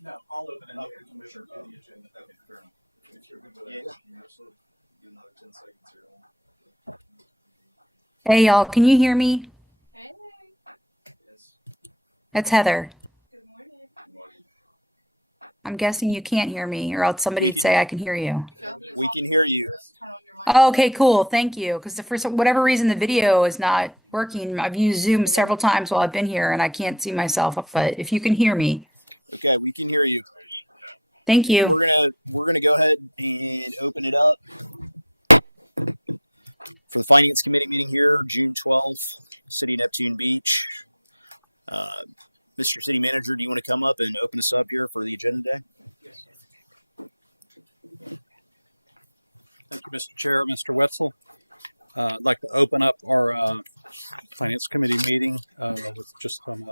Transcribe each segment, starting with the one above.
No, I'll open it up to Commissioner to the agenda. Okay, fair enough. If you're good with Yeah, that. absolutely. Give another 10 seconds here. Hey, y'all, can you hear me? Hey, Yes. It's Heather. good morning. Good morning. I'm guessing you can't hear me, or else somebody We would can- say I can hear you. We can hear you. Turn on your mic. Oh, okay, cool. Thank you. Because for whatever reason, the video is not working. I've used Zoom several times while I've been here, and I can't see myself. But if you can hear me, Okay, we can hear you. thank you. We're gonna go ahead and open it up for the Finance Committee meeting here, June 12th, City of Neptune Beach. Mr. City Manager, do you want to come up and open us up here for the agenda day? Thank you, Mr. Chair, Mr. Wetzel. I'd like to open up our Finance Committee meeting with just some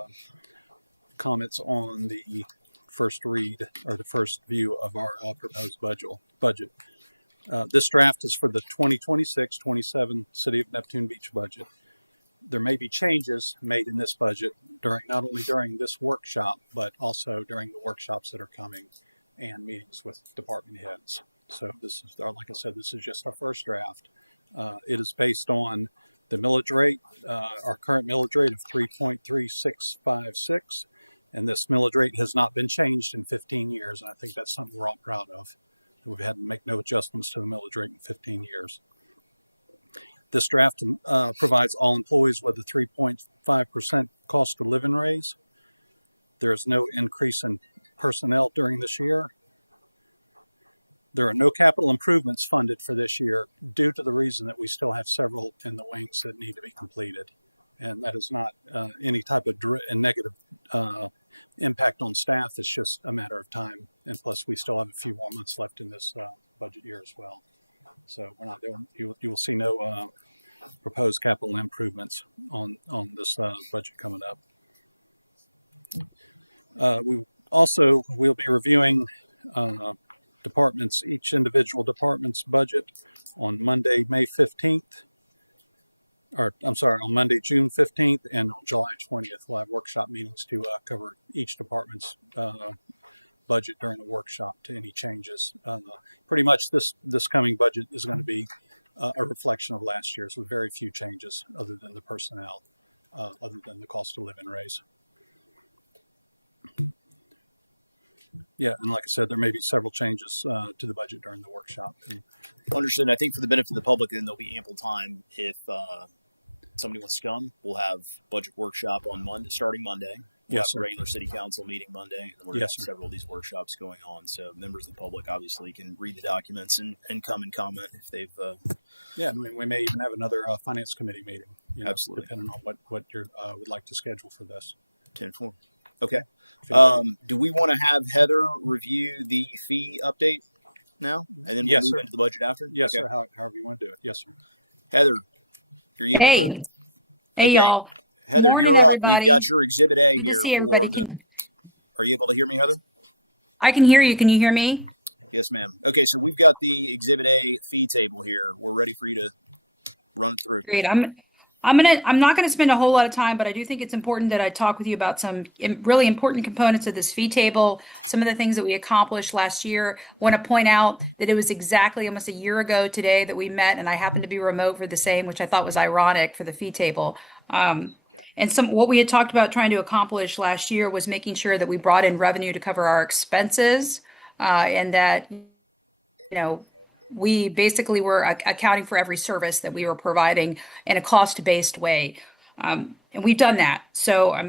comments on the first read or the first view of our proposed budget. This draft is for the 2026-27 City of Neptune Beach budget. There may be changes made in this budget not only during this workshop, but also during the workshops that are coming and meetings with department heads. So this is, like I said, this is just our first draft. It is based on the millage rate, our current millage rate of 3.3656. And this millage rate has not been changed in 15 years. And I think that's something we're all proud of. We've had to make no adjustments to the millage rate in 15 years. This draft provides all employees with a 3.5% cost of living raise. There is no increase in personnel during this year. There are no capital improvements funded for this year due to the reason that we still have several in the wings that need to be completed. And that is not any type of negative impact on staff. It's just a matter of time. And plus, we still have a few more months left in this budget year as well. So we're not doing, you will see no proposed capital improvements on this budget coming up. We'll be reviewing each individual department's budget on Monday, May 15th, on Monday, June 15th, and on July 20th. We'll have workshop meetings to cover each department's budget during the workshop to any changes. Pretty much this coming budget is going to be a reflection of last year's with very few changes other than the personnel, other than the cost of living raise. Yeah, and like I said, there may be several changes to the budget during the workshop. Understood. I think for the benefit of the public, then there'll be ample time if somebody wants to come. We'll have budget workshop on Monday, starting Monday. We'll Yes, have a sir. regular city council meeting Monday. And we're going Yes, to have sir. several of these workshops going on. So members of the public obviously can read the documents and come and comment if they've. Yeah, we may even have another finance committee meeting. Absolutely. Depending on what you would like to schedule for this. 10-4. Okay. If anybody- Do we want to have Heather review the fee update now, and then we'll Yes, move sir. into the budget after? Yes, Okay. sir. However you want to do it. Yes, sir. Heather, you're able Hey, to- hey, Okay. y'all. Heather, Morning, you're up. everybody. We've got your Exhibit A Good here. to see for everybody. the. Are you able to hear me, Heather? I can hear you. Can you hear me? Yes, ma'am. Okay, so we've got the Exhibit A fee table here. We're ready for you to run it through. Great. I'm not gonna spend a whole lot of time, but I do think it's important that I talk with you about some really important components of this fee table, some of the things that we accomplished last year. I want to point out that it was exactly almost a year ago today that we met, and I happened to be remote for the same, which I thought was ironic for the fee table. And what we had talked about trying to accomplish last year was making sure that we brought in revenue to cover our expenses, and that, we basically were accounting for every service that we were providing in a cost-based way. And we've done that. So I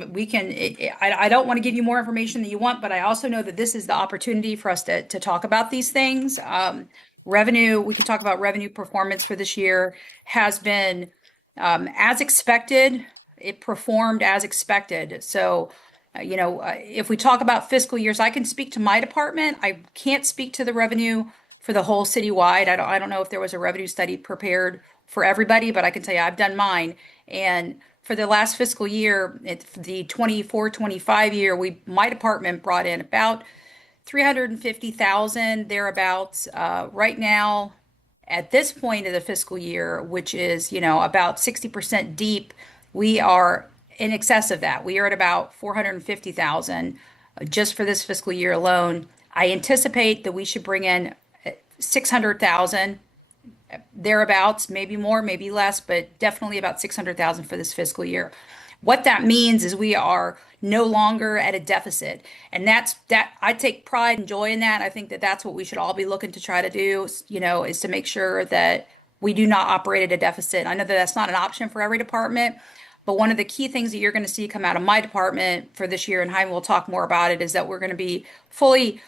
don't want to give you more information than you want, but I also know that this is the opportunity for us to talk about these things. Revenue, we can talk about revenue performance for this year has been as expected. It performed as expected. So, if we talk about fiscal years, I can speak to my department. I can't speak to the revenue for the whole citywide. I don't know if there was a revenue study prepared for everybody, but I can tell you I've done mine. And for the last fiscal year, the 24-25 year, my department brought in about 350,000 thereabouts. Right now, at this point of the fiscal year, which is about 60% deep we are in excess of that. We are at about 450,000 just for this fiscal year alone. I anticipate that we should bring in 600,000 thereabouts, maybe more, maybe less, but definitely about 600,000 for this fiscal year. What that means is we are no longer at a deficit. And that I take pride and joy in that. I think that that's what we should all be looking to try to do, is to make sure that we do not operate at a deficit. I know that that's not an option for every department, but one of the key things that you're going to see come out of my department for this year, and Jaime will talk more about it, is that we're going to be fully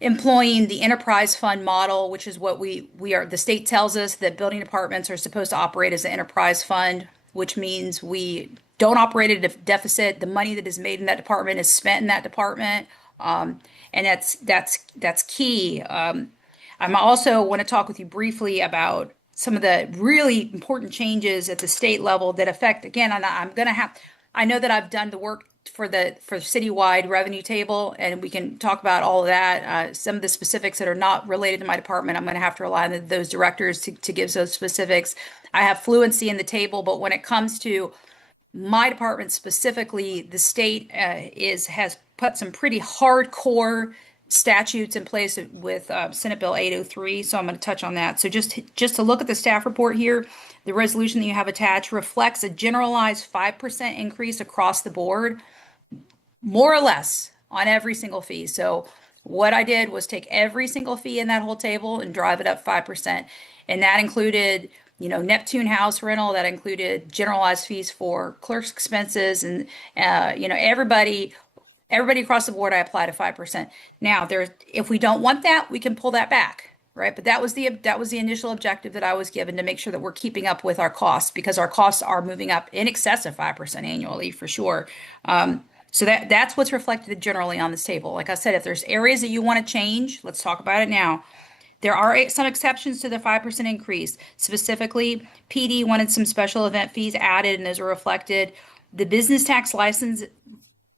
employing the enterprise fund model, which is what we are. The state tells us that building departments are supposed to operate as an enterprise fund, which means we don't operate at a deficit. The money that is made in that department is spent in that department, and that's key. I also want to talk with you briefly about some of the really important changes at the state level that affect. Again, I'm going to have. I know that I've done the work for the citywide revenue table, and we can talk about all of that. Some of the specifics that are not related to my department, I'm going to have to rely on those directors to give those specifics. I have fluency in the table, but when it comes to my department specifically, the state has put some pretty hardcore statutes in place with Senate Bill 803. So I'm going to touch on that. So just to look at the staff report here, the resolution that you have attached reflects a generalized 5% increase across the board, more or less on every single fee. So what I did was take every single fee in that whole table and drive it up 5%. And that included, Neptune house rental, that included generalized fees for clerk's expenses, and, everybody across the board, I apply to 5%. Now, if we don't want that, we can pull that back, right? But that was the initial objective that I was given, to make sure that we're keeping up with our costs, because our costs are moving up in excess of 5% annually for sure. So that's what's reflected generally on this table. Like I said, if there's areas that you want to change, let's talk about it now. There are some exceptions to the 5% increase. Specifically, PD wanted some special event fees added, and those are reflected. The business tax license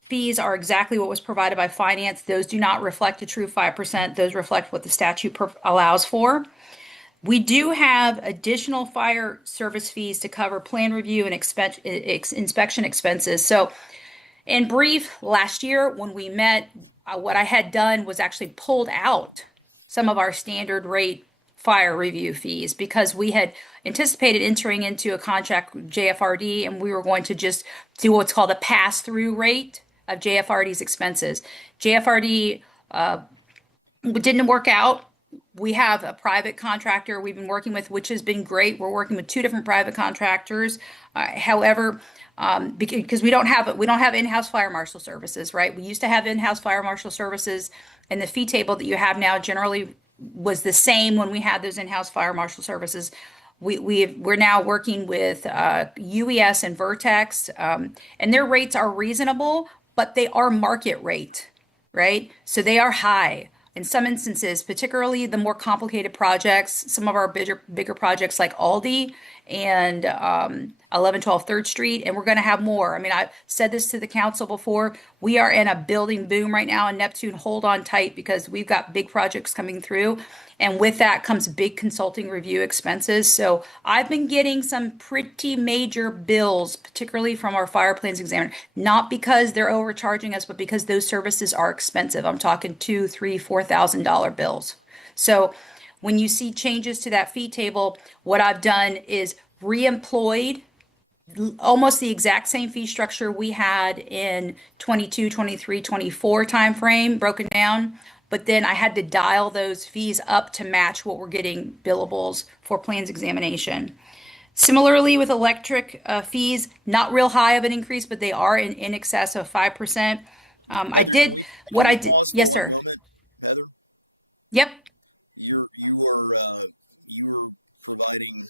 fees are exactly what was provided by finance. Those do not reflect a true 5%. Those reflect what the statute allows for. We do have additional fire service fees to cover plan review and inspection expenses. So in brief, last year when we met, what I had done was actually pulled out some of our standard rate fire review fees, because we had anticipated entering into a contract with JFRD, and we were going to just do what's called a pass-through rate of JFRD's expenses. JFRD didn't work out. We have a private contractor we've been working with, which has been great. We're working with two different private contractors. However, because we don't have in-house fire marshal services, right? We used to have in-house fire marshal services, and the fee table that you have now generally was the same when we had those in-house fire marshal services. We're now working with UES and Vertex, and their rates are reasonable, but they are market rate, right? So they are high. In some instances, particularly the more complicated projects, some of our bigger projects like Aldi and 1112 3rd Street, and we're going to have more. I mean, I've said this to the council before. We are in a building boom right now in Neptune. Hold on tight, because we've got big projects coming through. And with that comes big consulting review expenses. So I've been getting some pretty major bills, particularly from our fire plans examiner, not because they're overcharging us, but because those services are expensive. I'm talking $2,000, $3,000, $4,000 bills. So when you see changes to that fee table, what I've done is reemployed almost the exact same fee structure we had in 22, 23, 24 timeframe broken down. But then I had to dial those fees up to match what we're getting billables for plans examination. Similarly with electric fees, not real high of an increase, but they are in excess of 5%. Heather, I did what I did. Pause for Yes, one sir. moment, Heather. Yep. You were providing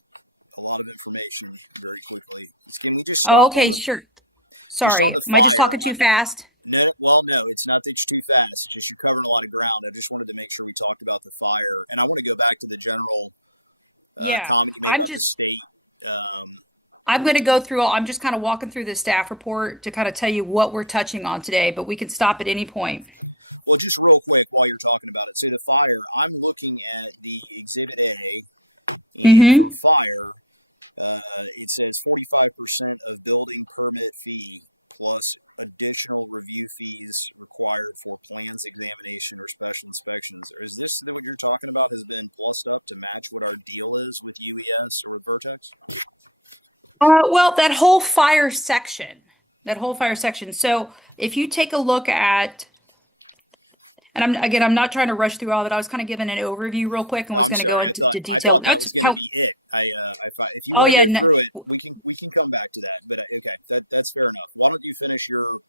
a lot of information very quickly. Can we just stop? Oh, okay, sure. Sorry. on the Am I just fire, talking too fast? No, it's not that you're too fast. It's just you're covering a lot of ground. I just wanted to make sure we talked about the fire, and I want to go back to the general comment you made about the state. I'm going to go through. I'm just kind of walking through the staff report to kind of tell you what we're touching on today, but we can stop at any point. Well, just real quick while you're talking about it. So the fire, I'm looking at the Exhibit A, and for fire, It says 45% of building permit fee plus additional review fees required for plans examination or special inspections. Is this what you're talking about has been plussed up to match what our deal is with UES or with Vertex? Well, that whole fire section. So if you take a look at, and I'm not trying to rush through all of it. I was kind of giving an overview real quick and was going to go into detail. I thought that was going to be it. I thought if you want to go through it, we can come back to that. But okay, that's fair enough. Why don't you finish your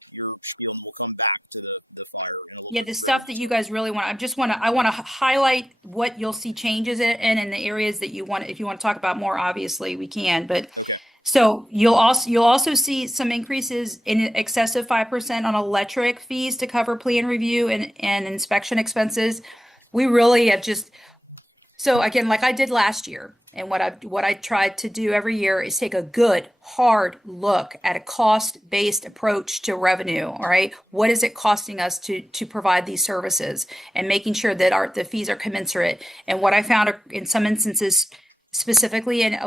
spiel and we'll come back to the fire in a little bit. Yeah, the stuff that you guys really want. I want to highlight what you'll see changes in the areas that you want. If you want to talk about more, obviously we can. But okay. So you'll also see some increases in excess of 5% on electric fees to cover plan review and inspection expenses. We really have so again, like I did last year, and what I tried to do every year is take a good hard look at a cost-based approach to revenue. All right, what is it costing us to provide these services, and making sure that the fees are commensurate. And what I found in some instances, specifically in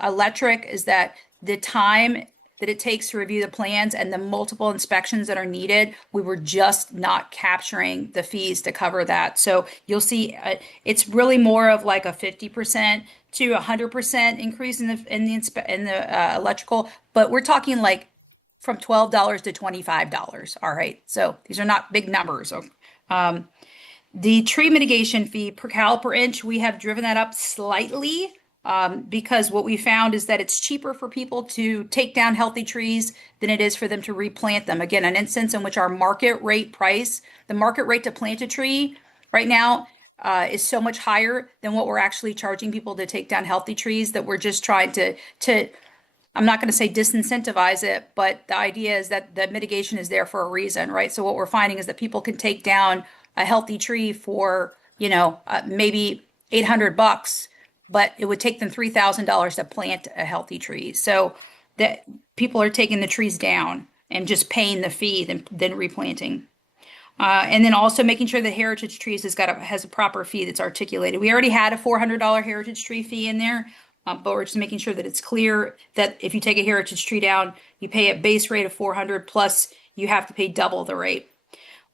electric, is that the time that it takes to review the plans and the multiple inspections that are needed, we were just not capturing the fees to cover that. So you'll see it's really more of like a 50% to 100% increase in the electrical, but we're talking like from $12 to $25. All right, so these are not big numbers. The tree mitigation fee per caliper inch, we have driven that up slightly. Because what we found is that it's cheaper for people to take down healthy trees than it is for them to replant them. Again, an instance in which our market rate to plant a tree right now is so much higher than what we're actually charging people to take down healthy trees, that we're just trying to I'm not going to say disincentivize it, but the idea is that the mitigation is there for a reason, right? So what we're finding is that people can take down a healthy tree for, maybe $800, but it would take them $3,000 to plant a healthy tree. So that people are taking the trees down and just paying the fee than replanting. And then also making sure that heritage trees has a proper fee that's articulated. We already had a $400 heritage tree fee in there, but we're just making sure that it's clear that if you take a heritage tree down, you pay a base rate of $400 plus you have to pay double the rate.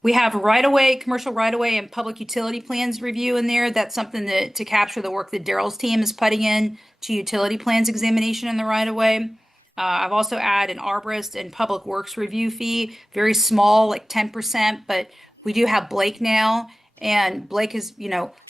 We have commercial right-of-way and public utility plans review in there. That's something to capture the work that Daryl's team is putting in to utility plans examination in the right-of-way. I've also added an arborist and public works review fee, very small, like 10%, but we do have Blake now. And Blake is,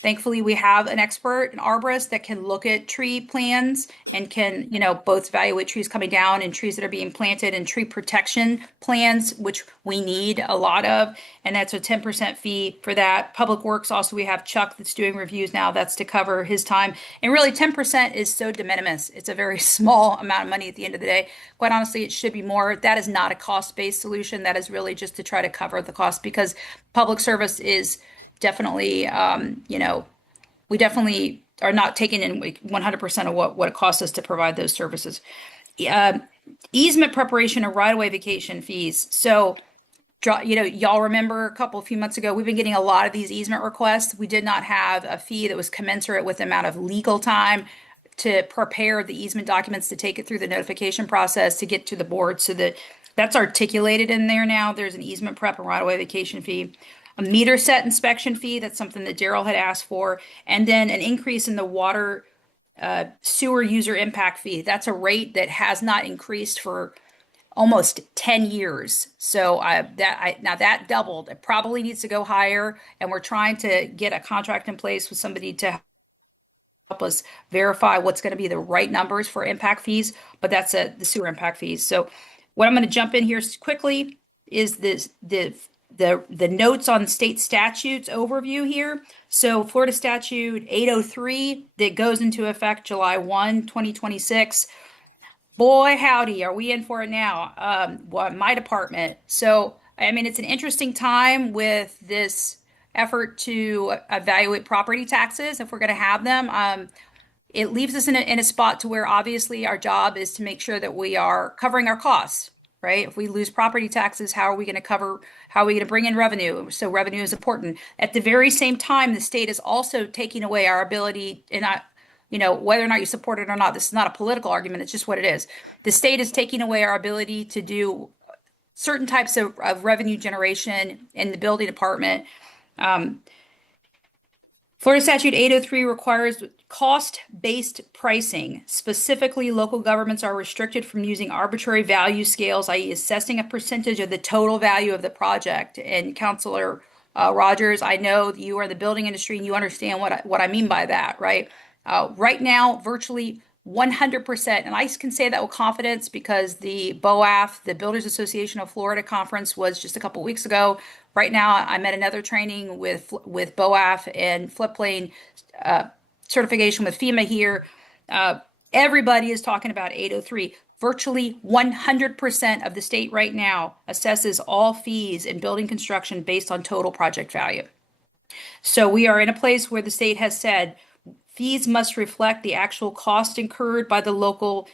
thankfully we have an expert, an arborist that can look at tree plans and can, both evaluate trees coming down and trees that are being planted, and tree protection plans, which we need a lot of. And that's a 10% fee for that. Public Works, also we have Chuck that's doing reviews now. That's to cover his time. And really 10% is so de minimis. It's a very small amount of money at the end of the day. Quite honestly, it should be more. That is not a cost-based solution. That is really just to try to cover the cost, because public service is definitely, we definitely are not taking in 100% of what it costs us to provide those services. Easement preparation and right-of-way vacation fees. So, y'all remember a few months ago, we've been getting a lot of these easement requests. We did not have a fee that was commensurate with the amount of legal time to prepare the easement documents, to take it through the notification process, to get to the board. So that's articulated in there now. There's an easement prep and right-of-way vacation fee. A meter set inspection fee, that's something that Daryl had asked for. And then an increase in the water sewer user impact fee. That's a rate that has not increased for almost 10 years. So now that doubled. It probably needs to go higher. And we're trying to get a contract in place with somebody to help us verify what's going to be the right numbers for impact fees. But that's the sewer impact fees. So what I'm going to jump in here quickly is the notes on state statutes overview here. So Florida Statute 803 that goes into effect July 1, 2026. Boy, howdy, are we in for it now? My department. So, it's an interesting time with this effort to evaluate property taxes, if we're going to have them. It leaves us in a spot to where obviously our job is to make sure that we are covering our costs. Right? If we lose property taxes, how are we going to bring in revenue? So revenue is important. At the very same time, the state is also taking away our ability, and whether or not you support it or not. This is not a political argument. It's just what it is. The state is taking away our ability to do certain types of revenue generation in the building department. Florida Statute 803 requires cost-based pricing. Specifically, local governments are restricted from using arbitrary value scales, i.e. assessing a percentage of the total value of the project. And Councilor Rogers, I know that you are in the building industry and you understand what I mean by that, right? Right now, virtually 100%, and I can say that with confidence because the BOAF, the Builders Association of Florida conference, was just a couple weeks ago. Right now, I'm at another training with BOAF and floodplain certification with FEMA here. Everybody is talking about 803. Virtually 100% of the state right now assesses all fees in building construction based on total project value. So we are in a place where the state has said fees must reflect the actual cost incurred by the local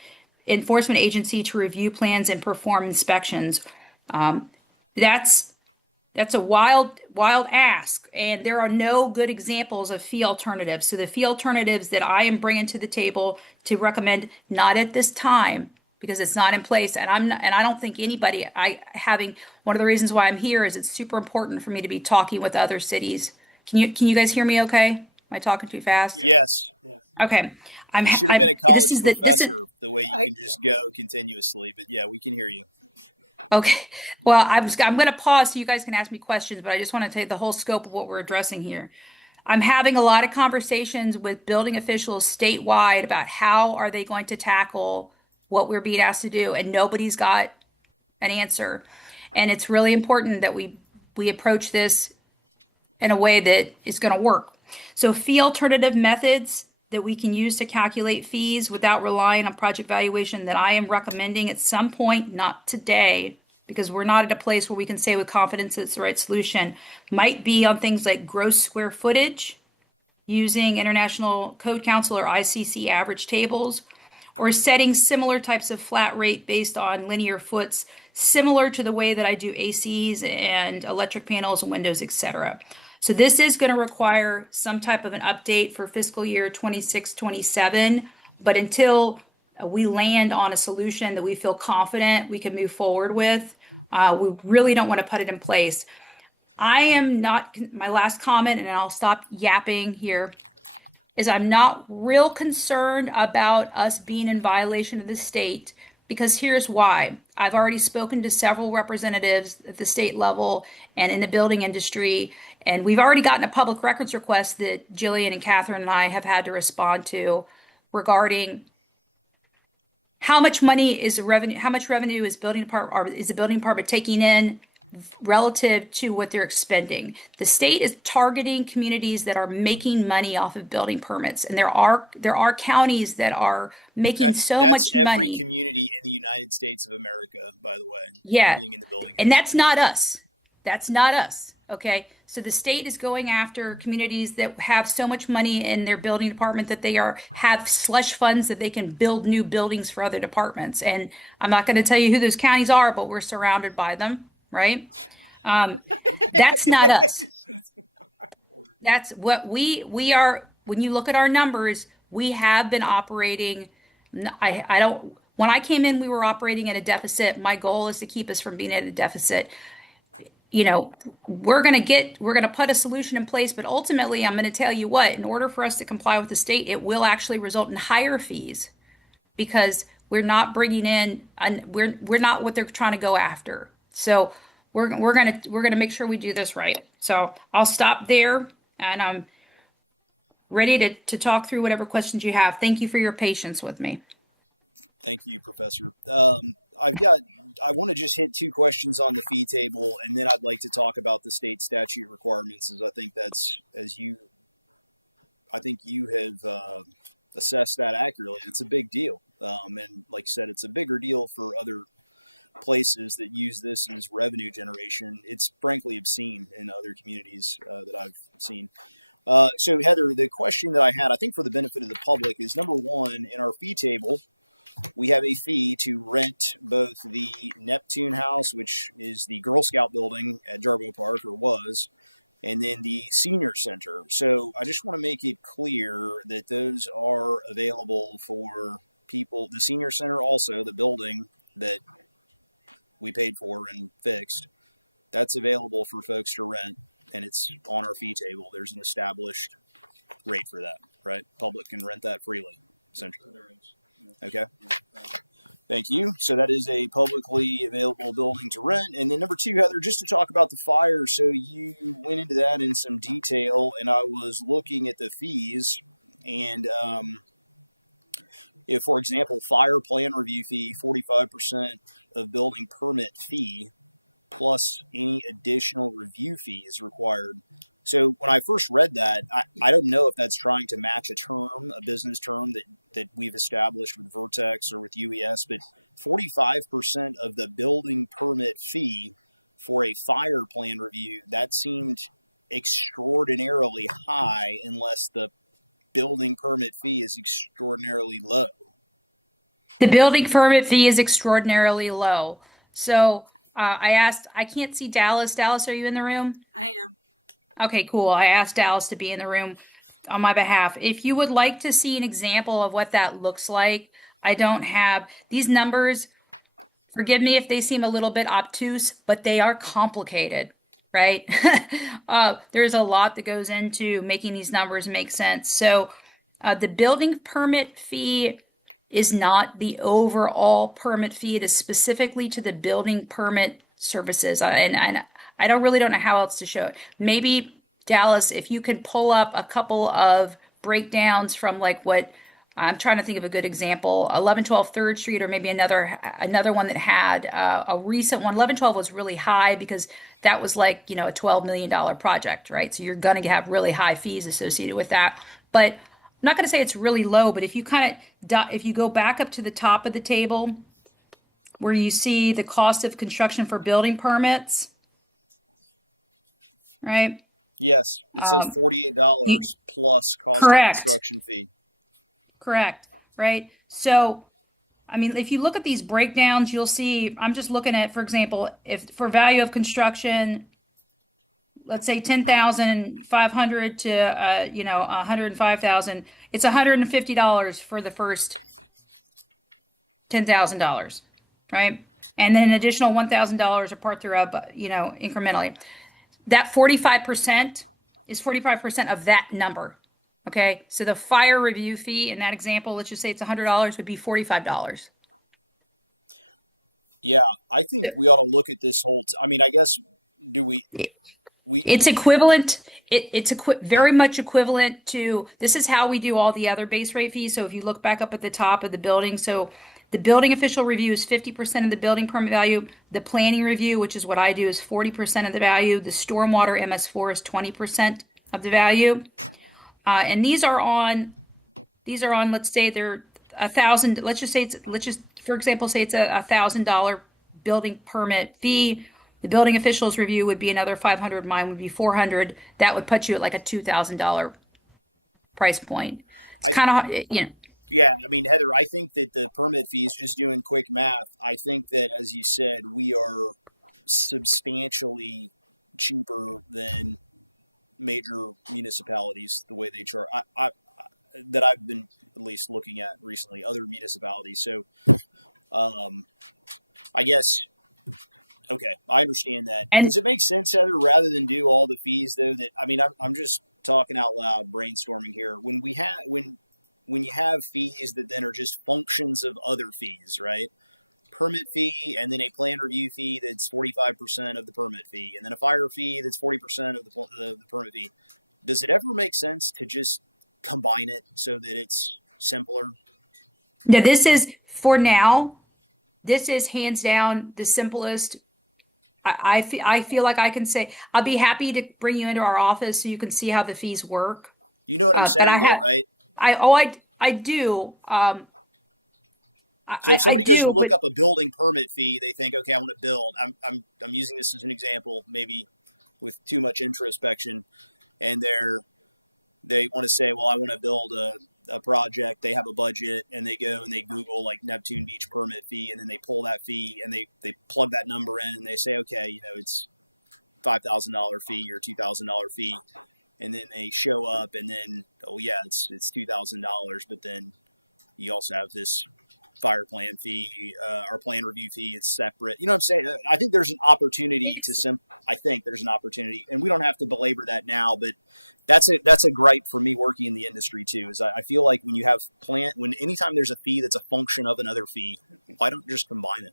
enforcement agency to review plans and perform inspections. That's a wild ask, and there are no good examples of fee alternatives. So the fee alternatives that I am bringing to the table to recommend, not at this time, because it's not in place, and I don't think anybody. One of the reasons why I'm here is it's super important for me to be talking with other cities. Can you guys hear me? Okay, am I talking too fast? Yes. Okay, You should have been a college professor. The way you can just go continuously, but yeah, we can hear you. Okay, well, I'm going to pause so you guys can ask me questions, but I just want to take the whole scope of what we're addressing here. I'm having a lot of conversations with building officials statewide about how are they going to tackle what we're being asked to do, and nobody's got an answer. And it's really important that we approach this in a way that is going to work. So fee alternative methods that we can use to calculate fees without relying on project valuation that I am recommending at some point, not today, because we're not at a place where we can say with confidence it's the right solution, might be on things like gross square footage, using International Code Council or ICC average tables, or setting similar types of flat rate based on linear foots, similar to the way that I do ACs and electric panels and windows, etc. So this is going to require some type of an update for fiscal year 26-27, but until we land on a solution that we feel confident we can move forward with, we really don't want to put it in place. I am not, my last comment, and I'll stop yapping here, is I'm not real concerned about us being in violation of the state, because here's why. I've already spoken to several representatives at the state level and in the building industry, and we've already gotten a public records request that Jillian and Catherine and I have had to respond to regarding how much money is the revenue, how much revenue is the building department taking in relative to what they're expending. The state is targeting communities that are making money off of building permits, and there are counties that are making much money. That's every community in the United States of America, by the way. Yeah, being in the building, and that's not us. That's not us. Okay, so the state is going after communities that have so much money in their building department that they have slush funds that they can build new buildings for other departments. And I'm not going to tell you who those counties are, but we're surrounded by them. Right? That's not us. That's what we are. When you look at our numbers, we have been operating. I don't. When I came in, we were operating at a deficit. My goal is to keep us from being at a deficit. We're going to put a solution in place, but ultimately, I'm going to tell you what. In order for us to comply with the state, it will actually result in higher fees, because we're not bringing in. We're not what they're trying to go after. So we're gonna make sure we do this right. So I'll stop there, and I'm ready to talk through whatever questions you have. Thank you for your patience with me. Thank you, Professor. I want to just hit two questions on the fee table, and then I'd like to talk about the state statute requirements, as I think you have assessed that accurately. It's a big deal, and like you said, it's a bigger deal for other places that use this as revenue generation. It's frankly obscene in other communities that I've seen. So Heather, the question that I had, I think for the benefit of the public, is number one, in our fee table, we have a fee to rent both the Neptune House, which is the Girl Scout building at Jarboe Park, or was, and then the senior center. So I just want to make it clear that those are available for people. The senior center, also the building that we paid for and fixed, that's available for folks to rent, and it's on our fee table. There's an established rate for that, right? Public can rent that freely, essentially. Okay. Thank you. So that is a publicly available building to rent. And then number two, Heather, just to talk about the fire. So you went into that in some detail, and I was looking at the fees. And if, for example, fire plan review fee, 45% of building permit fee, plus any additional review fee is required. So when I first read that, I don't know if that's trying to match a term, a business term that we've established with Vertex or with UES, but 45% of the building permit fee for a fire plan review, that seemed extraordinarily high unless the building permit fee is extraordinarily low. The building permit fee is extraordinarily low. So I can't see Dallas. Dallas, are you in the room? I am. Okay, cool. I asked Dallas to be in the room on my behalf. If you would like to see an example of what that looks like, I don't have these numbers. Forgive me if they seem a little bit obtuse, but they are complicated, right? There's a lot that goes into making these numbers make sense. So the building permit fee is not the overall permit fee. It is specifically to the building permit services. And I don't know how else to show it.Maybe Dallas, if you could pull up a couple of breakdowns from like what I'm trying to think of a good example, 1112 3rd Street, or maybe another one that had a recent one. 1112 was really high because that was like, a $12 million project, right? So you're going to have really high fees associated with that. But I'm not going to say it's really low, but if you if you go back up to the top of the table where you see the cost of construction for building permits, right? Yes, it says $48 plus cost Correct. of construction fee. Correct, right? So, I mean, if you look at these breakdowns, you'll see, I'm just looking at, for example, if for value of construction, let's say 10,500 to 105,000, it's $150 for the first $10,000, right? And then an additional $1,000 a part thereof, incrementally. That 45% is 45% of that number. Okay, so the fire review fee in that example, let's just say it's $100, would be $45. Yeah, I think we ought to look at this whole. I mean, I guess It's equivalent. It's very much equivalent to. This is how we do all the other base rate fees. So if you look back up at the top of the building, so the building official review is 50% of the building permit value. The planning review, which is what I do, is 40% of the value. The stormwater MS4 is 20% of the value. And these are on, let's say they're $1,000. Let's just, for example, say it's a $1,000 building permit fee. The building officials review would be another 500. Mine would be 400. That would put you at like a $2,000 price point. It's kind of, Yeah, I mean, Heather, I think that the permit fees, just doing quick math, I think that, as you said, we are substantially cheaper than major municipalities, the way they charge. That I've been at least looking at recently, other municipalities. So, I guess, okay, I understand that. And does it make sense, Heather, rather than do all the fees though? That I mean, I'm just talking out loud, brainstorming here. When you have fees that then are just functions of other fees, right? Permit fee, and then a plan review fee that's 45% of the permit fee, and then a fire fee that's 40% of the permit fee. Does it ever make sense to just combine it so that it's simpler? yeah, this is for now. This is hands down the simplest. I feel like I can say I'll be happy to bring you into our office so you can see how the fees work. You know what I'm saying, though, right? I do. So if somebody goes to look but up a building permit fee, they think, okay, I want to build. I'm using this as an example, maybe with too much introspection, and they want to say, well, I want to build a project. They have a budget, and they go and they Google like Neptune Beach permit fee, and then they pull that fee and they plug that number in, and they say, okay, it's $5,000 fee or $2,000 fee, and then they show up, and then it's $2,000, but then you also have this fire plan fee, our plan review fee is separate. You know what I'm saying? I think there's an opportunity and we don't have to belabor that now, but that's a gripe for me working in the industry too, is I feel like when you have anytime there's a fee that's a function of another fee, why don't you just combine it?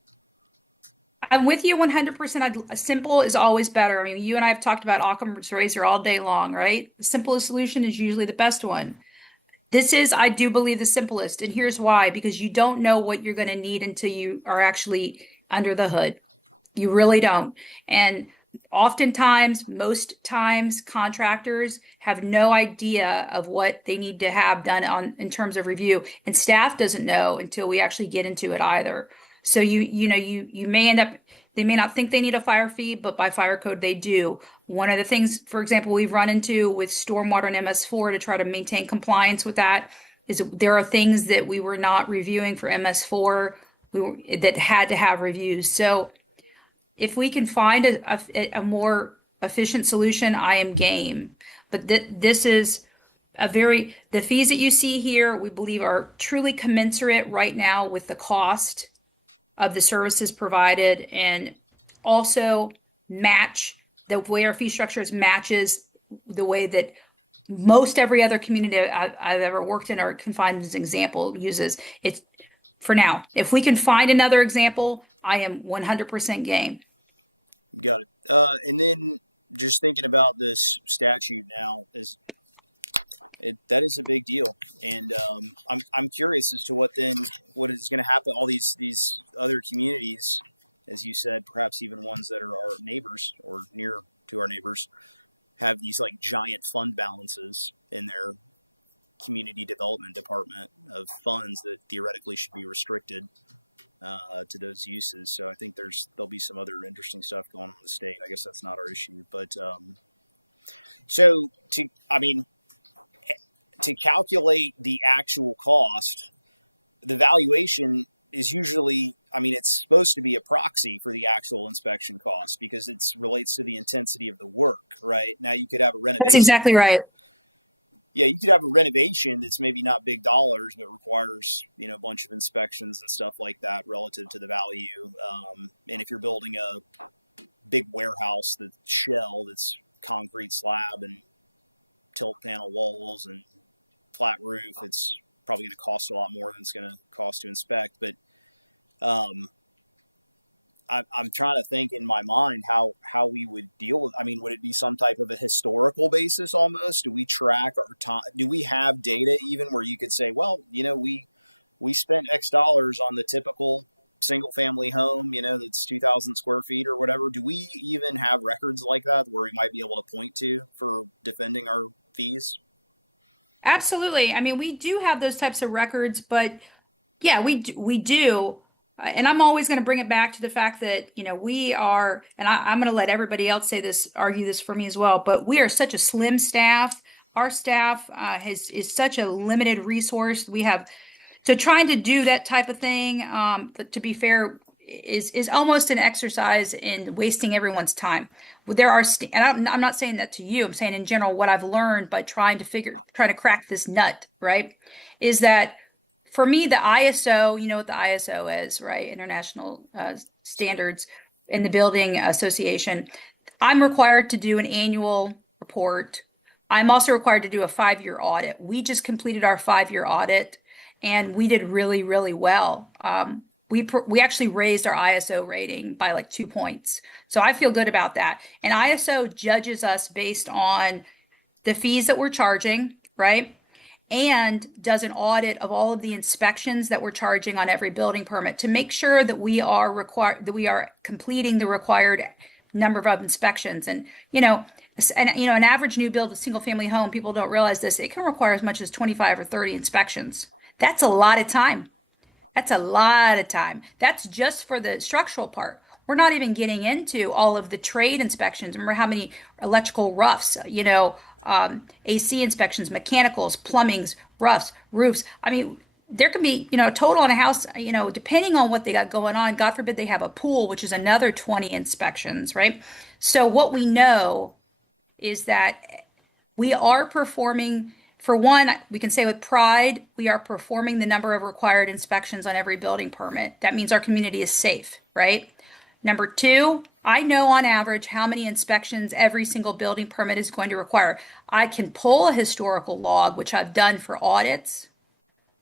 I'm with you 100%. Simple is always better. I mean, you and I have talked about Occam's razor all day long, right? The simplest solution is usually the best one. This is, I do believe, the simplest. And here's why, because you don't know what you're going to need until you are actually under the hood. You really don't. And oftentimes, most times, contractors have no idea of what they need to have done in terms of review. And staff doesn't know until we actually get into it either. So you may end up, they may not think they need a fire fee, but by fire code they do. One of the things, for example, we've run into with stormwater and MS4 to try to maintain compliance with that is there are things that we were not reviewing for MS4 that had to have reviews. So if we can find a more efficient solution, I am game. But this is the fees that you see here, we believe are truly commensurate right now with the cost of the services provided, and also match the way our fee structures matches the way that most every other community I've ever worked in or can find as an example uses it. For now, if we can find another example, I am 100% game. Got it. And then just thinking about this statute now, that is a big deal, and I'm curious as to what is going to happen. All these other communities, as you said, perhaps even ones that are our neighbors or near to our neighbors, have these like giant fund balances in their community development department of funds that theoretically should be restricted to those uses. So I think there'll be some other interesting stuff going on in the state. I guess that's not our issue, but to calculate the actual cost, the valuation is usually, it's supposed to be a proxy for the actual inspection cost because it relates to the intensity of the work, right? Now you could have a renovation. That's exactly right. Yeah, you could have a renovation that's maybe not big dollars, but requires, a bunch of inspections and stuff like that relative to the value. And if you're building a big warehouse, the shell that's concrete slab and tilt panel walls and flat roof, it's probably going to cost a lot more than it's going to cost to inspect. But I'm trying to think in my mind how we would deal with. Would it be some type of a historical basis almost? Do we track our time? Do we have data even where you could say, well, we spent X dollars on the typical single family home, that's 2,000 square feet or whatever. Do we even have records like that where we might be able to point to for defending our fees? Absolutely. We do have those types of records, but yeah, we do. And I'm always going to bring it back to the fact that, we are, and I'm going to let everybody else argue this for me as well, but we are such a slim staff. Our staff is such a limited resource. So trying to do that type of thing, to be fair, is almost an exercise in wasting everyone's time. And I'm not saying that to you. I'm saying in general, what I've learned by trying to crack this nut, right, is that for me, the ISO, you know what the ISO is, right? International standards in the Building Association. I'm required to do an annual report. I'm also required to do a 5-year audit. We just completed our 5-year audit, and we did really, really well. We actually raised our ISO rating by like 2 points. So I feel good about that. And ISO judges us based on the fees that we're charging, right? And does an audit of all of the inspections that we're charging on every building permit to make sure that we are completing the required number of inspections. And an average new build, a single family home, people don't realize this, it can require as much as 25 or 30 inspections. That's a lot of time. That's just for the structural part. We're not even getting into all of the trade inspections. Remember how many electrical roughs, AC inspections, mechanicals, plumbings, roofs. there can be, you know, total on a house, you know, depending on what they got going on. God forbid they have a pool, which is another 20 inspections, right? So what we know is that we are performing, for one, we can say with pride, we are performing the number of required inspections on every building permit. That means our community is safe, right? Number two, I know on average how many inspections every single building permit is going to require. I can pull a historical log, which I've done for audits,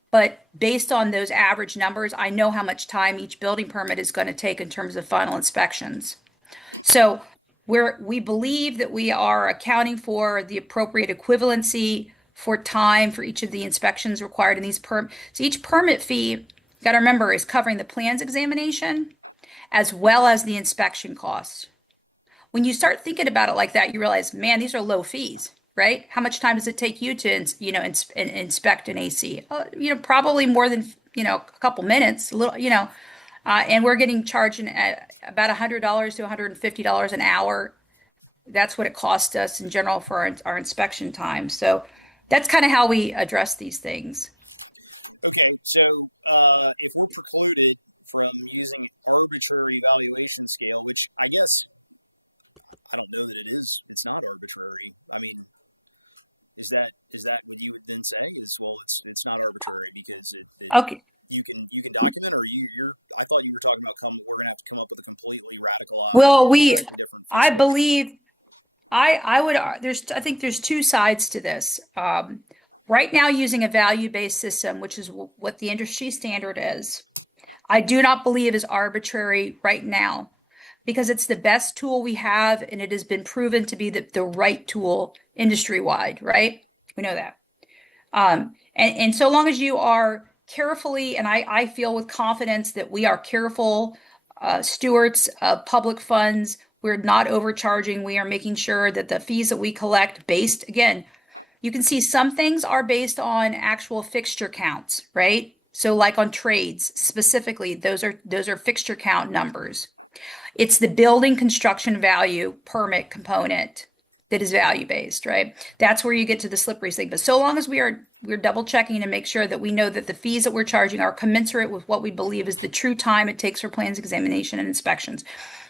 but based on those average numbers, I know how much time each building permit is going to take in terms of final inspections. So we believe that we are accounting for the appropriate equivalency for time for each of the inspections required in these so each permit fee, you got to remember, is covering the plans examination as well as the inspection costs. When you start thinking about it like that, you realize, man, these are low fees, right? How much time does it take you to, you know, inspect an AC? You know, probably more than, you know, a couple minutes, a little, you know, and we're getting charged at about $100 to $150 an hour. That's what it costs us in general for our inspection time. So that's kind of how we address these things. Okay, so if we're precluded from using arbitrary valuation scale, which I guess I don't know that it is. It's not arbitrary. I mean, is that what you would then say? Is, well, it's not arbitrary because Okay. you can document, or you're. I thought you were talking about we're gonna have to come up with a completely radicalized, Well, different. I believe, I would, I think there's two sides to this. Right now, using a value-based system, which is what the industry standard is, I do not believe is arbitrary right now, because it's the best tool we have, and it has been proven to be the right tool industry-wide, right? We know that. And so long as you are carefully, and I feel with confidence that we are careful stewards of public funds, we're not overcharging, we are making sure that the fees that we collect based, again, you can see some things are based on actual fixture counts, right? So like on trades specifically, those are fixture count numbers. It's the building construction value permit component that is value based, right? That's where you get to the slippery thing. But so long as we're double checking to make sure that we know that the fees that we're charging are commensurate with what we believe is the true time it takes for plans examination and inspections.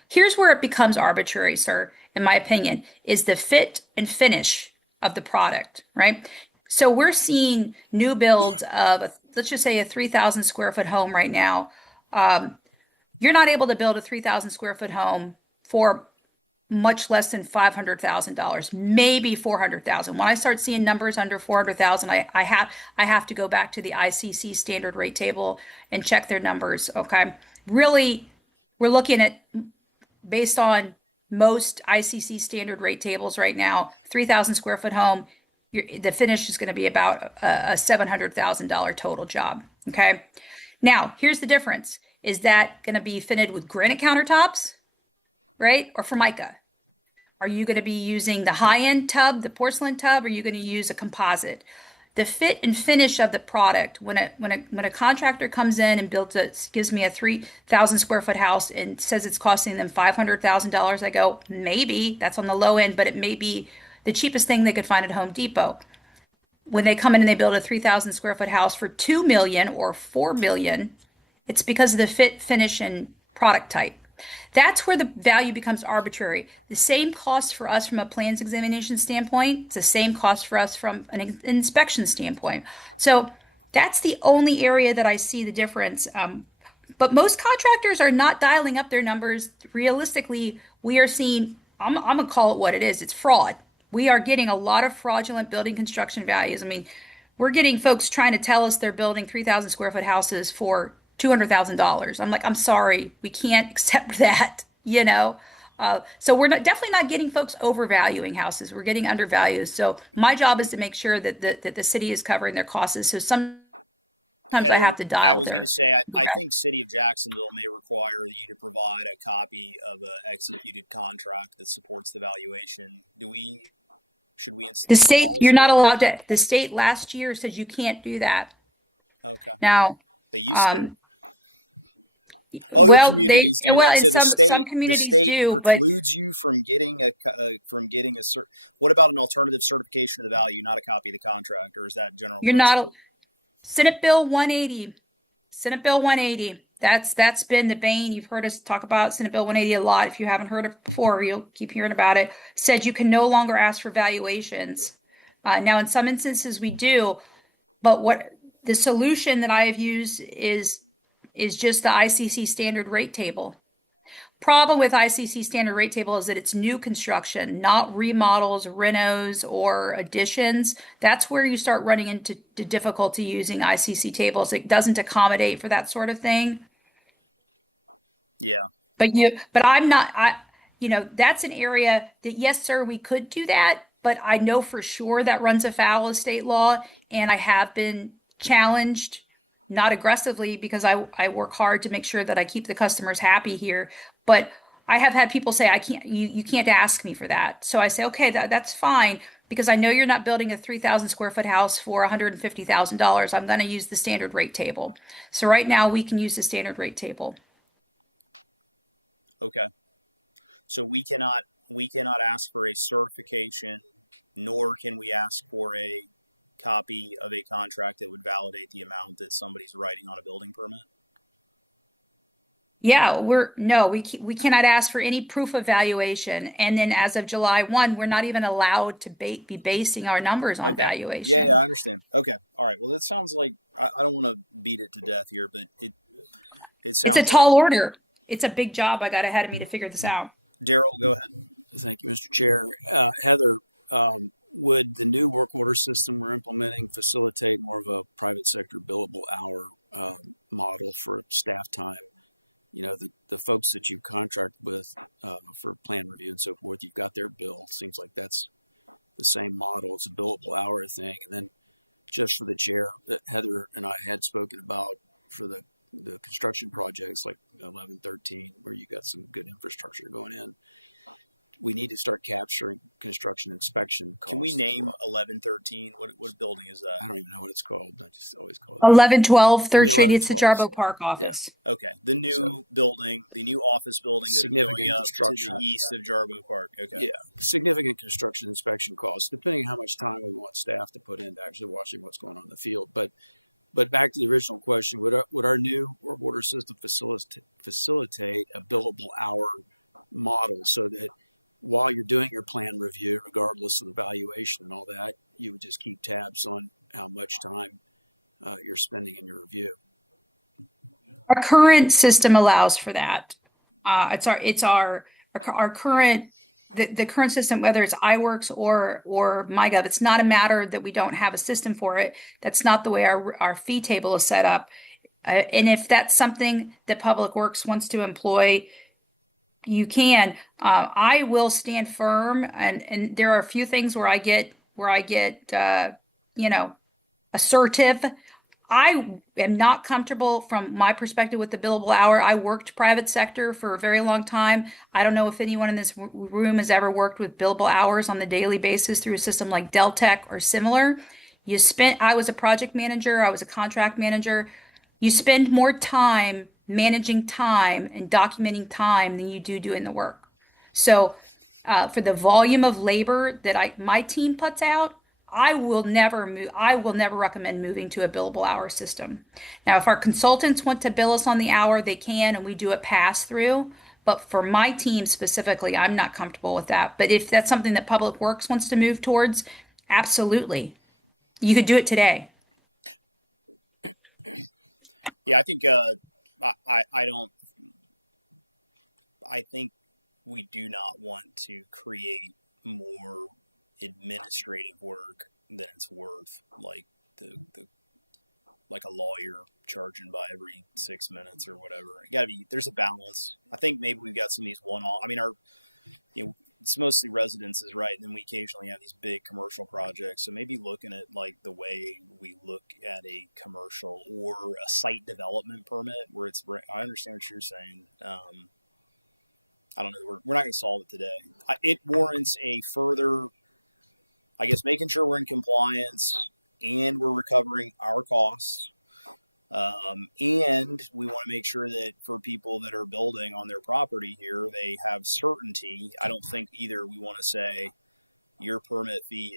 Here's where it becomes arbitrary, sir, in my opinion, is the fit and finish of the product, right? So we're seeing new builds of, let's just say, a 3,000 square foot home right now. You're not able to build a 3,000 square foot home for much less than $500,000, maybe $400,000. When I start seeing numbers under $400,000, I have to go back to the ICC standard rate table and check their numbers. Okay, really, we're looking at, based on most ICC standard rate tables right now, 3,000 square foot home, the finish is going to be about a $700,000 total job. Okay, now here's the difference: is that going to be fitted with granite countertops, right, or Formica? Are you going to be using the high-end tub, the porcelain tub, or are you going to use a composite? The fit and finish of the product, when a contractor comes in and gives me a 3,000 square foot house and says it's costing them $500,000, I go, maybe that's on the low end, but it may be the cheapest thing they could find at Home Depot. When they come in and they build a 3,000 square foot house for $2 million or $4 million, it's because of the fit, finish, and product type. That's where the value becomes arbitrary. The same cost for us from a plans examination standpoint, it's the same cost for us from an inspection standpoint. So that's the only area that I see the difference. But most contractors are not dialing up their numbers. Realistically, we are seeing, I'm going to call it what it is. It's fraud. We are getting a lot of fraudulent building construction values. I mean, we're getting folks trying to tell us they're building 3,000 square foot houses for $200,000. I'm like, I'm sorry, we can't accept that, you know? So we're definitely not getting folks overvaluing houses. We're getting undervalued. So my job is to make sure that the city is covering their costs. So sometimes I have to dial. I was going to say, I think City of Jacksonville may require you to provide a copy of an executed contract that supports the valuation. Should we? The state, you're not allowed to. The state last year said you can't do that. Okay. Now they used to. Other communities do that. So some communities do, precludes you from getting a What about an alternative certification of the value, not a copy of the contract, or is that general? You're principle? Not. Senate Bill 180. Senate Bill 180. That's been the bane. You've heard us talk about Senate Bill 180 a lot. If you haven't heard it before, you'll keep hearing about it. Said you can no longer ask for valuations. Now, in some instances, we do, but what the solution that I have used is just the ICC standard rate table. Problem with ICC standard rate table is that it's new construction, not remodels, renos, or additions. That's where you start running into the difficulty using ICC tables. It doesn't accommodate for that sort of thing. Yeah. But I'm not, that's an area that, yes, sir, we could do that, but I know for sure that runs afoul of state law, and I have been challenged, not aggressively because I work hard to make sure that I keep the customers happy here. But I have had people say, you can't ask me for that. So I say, okay, that's fine, because I know you're not building a 3,000 square foot house for $150,000. I'm going to use the standard rate table. So right now we can use the standard rate table. Okay. So we cannot ask for a certification, nor can we ask for a copy of a contract that would validate the amount that somebody's writing on a building permit. Yeah, we cannot ask for any proof of valuation. And then as of July 1, we're not even allowed to be basing our numbers on Okay. valuation. Yeah, I understand. Okay. All right. Well, that sounds like, I don't want to beat it to death here, but it sounds It's a tall order. It's a big job I got ahead of me to figure this out. Daryl, go ahead. Thank you, Mr. Chair. Heather, would the new work order system we're implementing facilitate more of a private sector billable hour model for staff time? You know, the folks that you contract with for plan review and so forth, you've got their bill. Seems like that's the same model. It's a billable hour thing. And then just for the chair that Heather and I had spoken about for the construction projects like 11, 13, where you got some good infrastructure going in, we need to start capturing construction inspection costs. Can we name 1113? What building is that? I don't even know what it's called. I just always call it 1112 Third Street. 11, It's the 12. Jarbo Park office. Okay. The new building, the new office building that's Significant going up to construction. the east of Jarbo Park. Okay. Yeah, significant construction inspection costs, depending on how much time we want staff to put into actually watching what's going on in the field. But back to the original question, would our new work order system facilitate a billable hour model so that while you're doing your plan review, regardless of the valuation and all that, you would just keep tabs on how much time you're spending in your review? Our current system allows for that. It's our current the current system, whether it's iWorks or MyGov. It's not a matter that we don't have a system for it. That's not the way our fee table is set up. And if that's something that Public Works wants to employ, you can. I will stand firm, and there are a few things where I get assertive. I am not comfortable from my perspective with the billable hour. I worked private sector for a very long time. I don't know if anyone in this room has ever worked with billable hours on the daily basis through a system like Deltek or similar. I was a project manager. I was a contract manager. You spend more time managing time and documenting time than you do doing the work. So for the volume of labor that my team puts out, I will never recommend moving to a billable hour system. Now, if our consultants want to bill us on the hour, they can, and we do it pass through. But for my team specifically, I'm not comfortable with that. But if that's something that Public Works wants to move towards, absolutely. You could do it today. Yeah, I think I think we do not want to create more administrative work than it's worth, like like a lawyer charging by every 6 minutes or whatever. There's a balance. I think maybe we've got some of these one-off. I mean, it's mostly residences, right? And then we occasionally have these big commercial projects. So maybe looking at like the way we look at a commercial or a site development permit where I understand what you're saying. I don't know. We're not going to solve it today. It warrants a further, I guess, making sure we're in compliance and we're recovering our costs. And we want to make sure that for people that are building on their property here, they have certainty. I don't think either we want to say your permit fee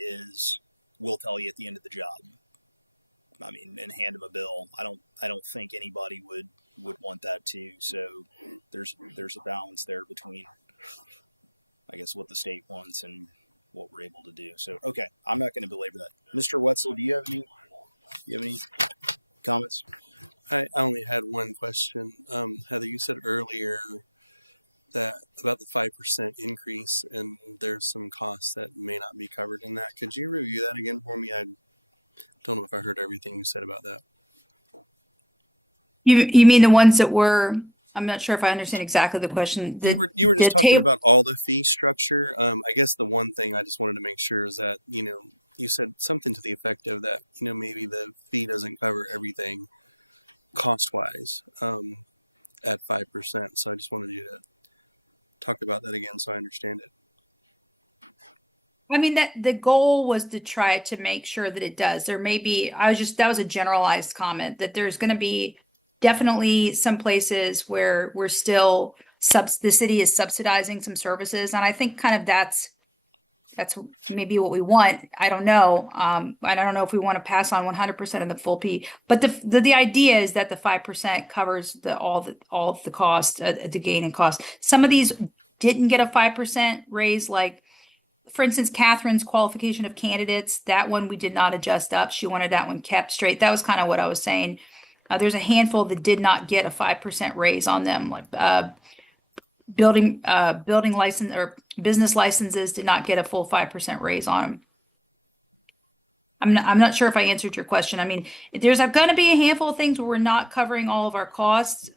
we'll tell you at the end of the job. I mean, and hand them a bill. I don't think anybody would want that too. So there's a balance there between, I guess, what the state wants and what we're able to do. So okay, I'm not going to belabor that. Mr. Wetzel, do you have any comments? I only had one question. Heather, you said earlier that about the 5% increase, and there's some costs that may not be covered in that. Could you review that again for me? I don't know if I heard everything you said about that. You mean the ones that were? I'm not sure if I understand exactly the question. You were just the talking tab- about all the fee structure. I guess the one thing I just wanted to make sure is that, you said something to the effect of that, maybe the fee doesn't cover everything cost-wise at 5%. So I just wanted you to talk about that again so I understand it. I mean, that the goal was to try to make sure that it does. There may be, that was a generalized comment, that there's going to be definitely some places where we're still the city is subsidizing some services. And I think kind of that's maybe what we want. I don't know. I don't know if we want to pass on 100% of the full P, but the idea is that the 5% covers all of the cost, the gain and cost. Some of these didn't get a 5% raise, like, for instance, Catherine's qualification of candidates, that one we did not adjust up. She wanted that one kept straight. That was kind of what I was saying. There's a handful that did not get a 5% raise on them, like building license or business licenses did not get a full 5% raise on them. I'm not sure if I answered your question. I mean, there's going to be a handful of things where we're not covering all of our costs.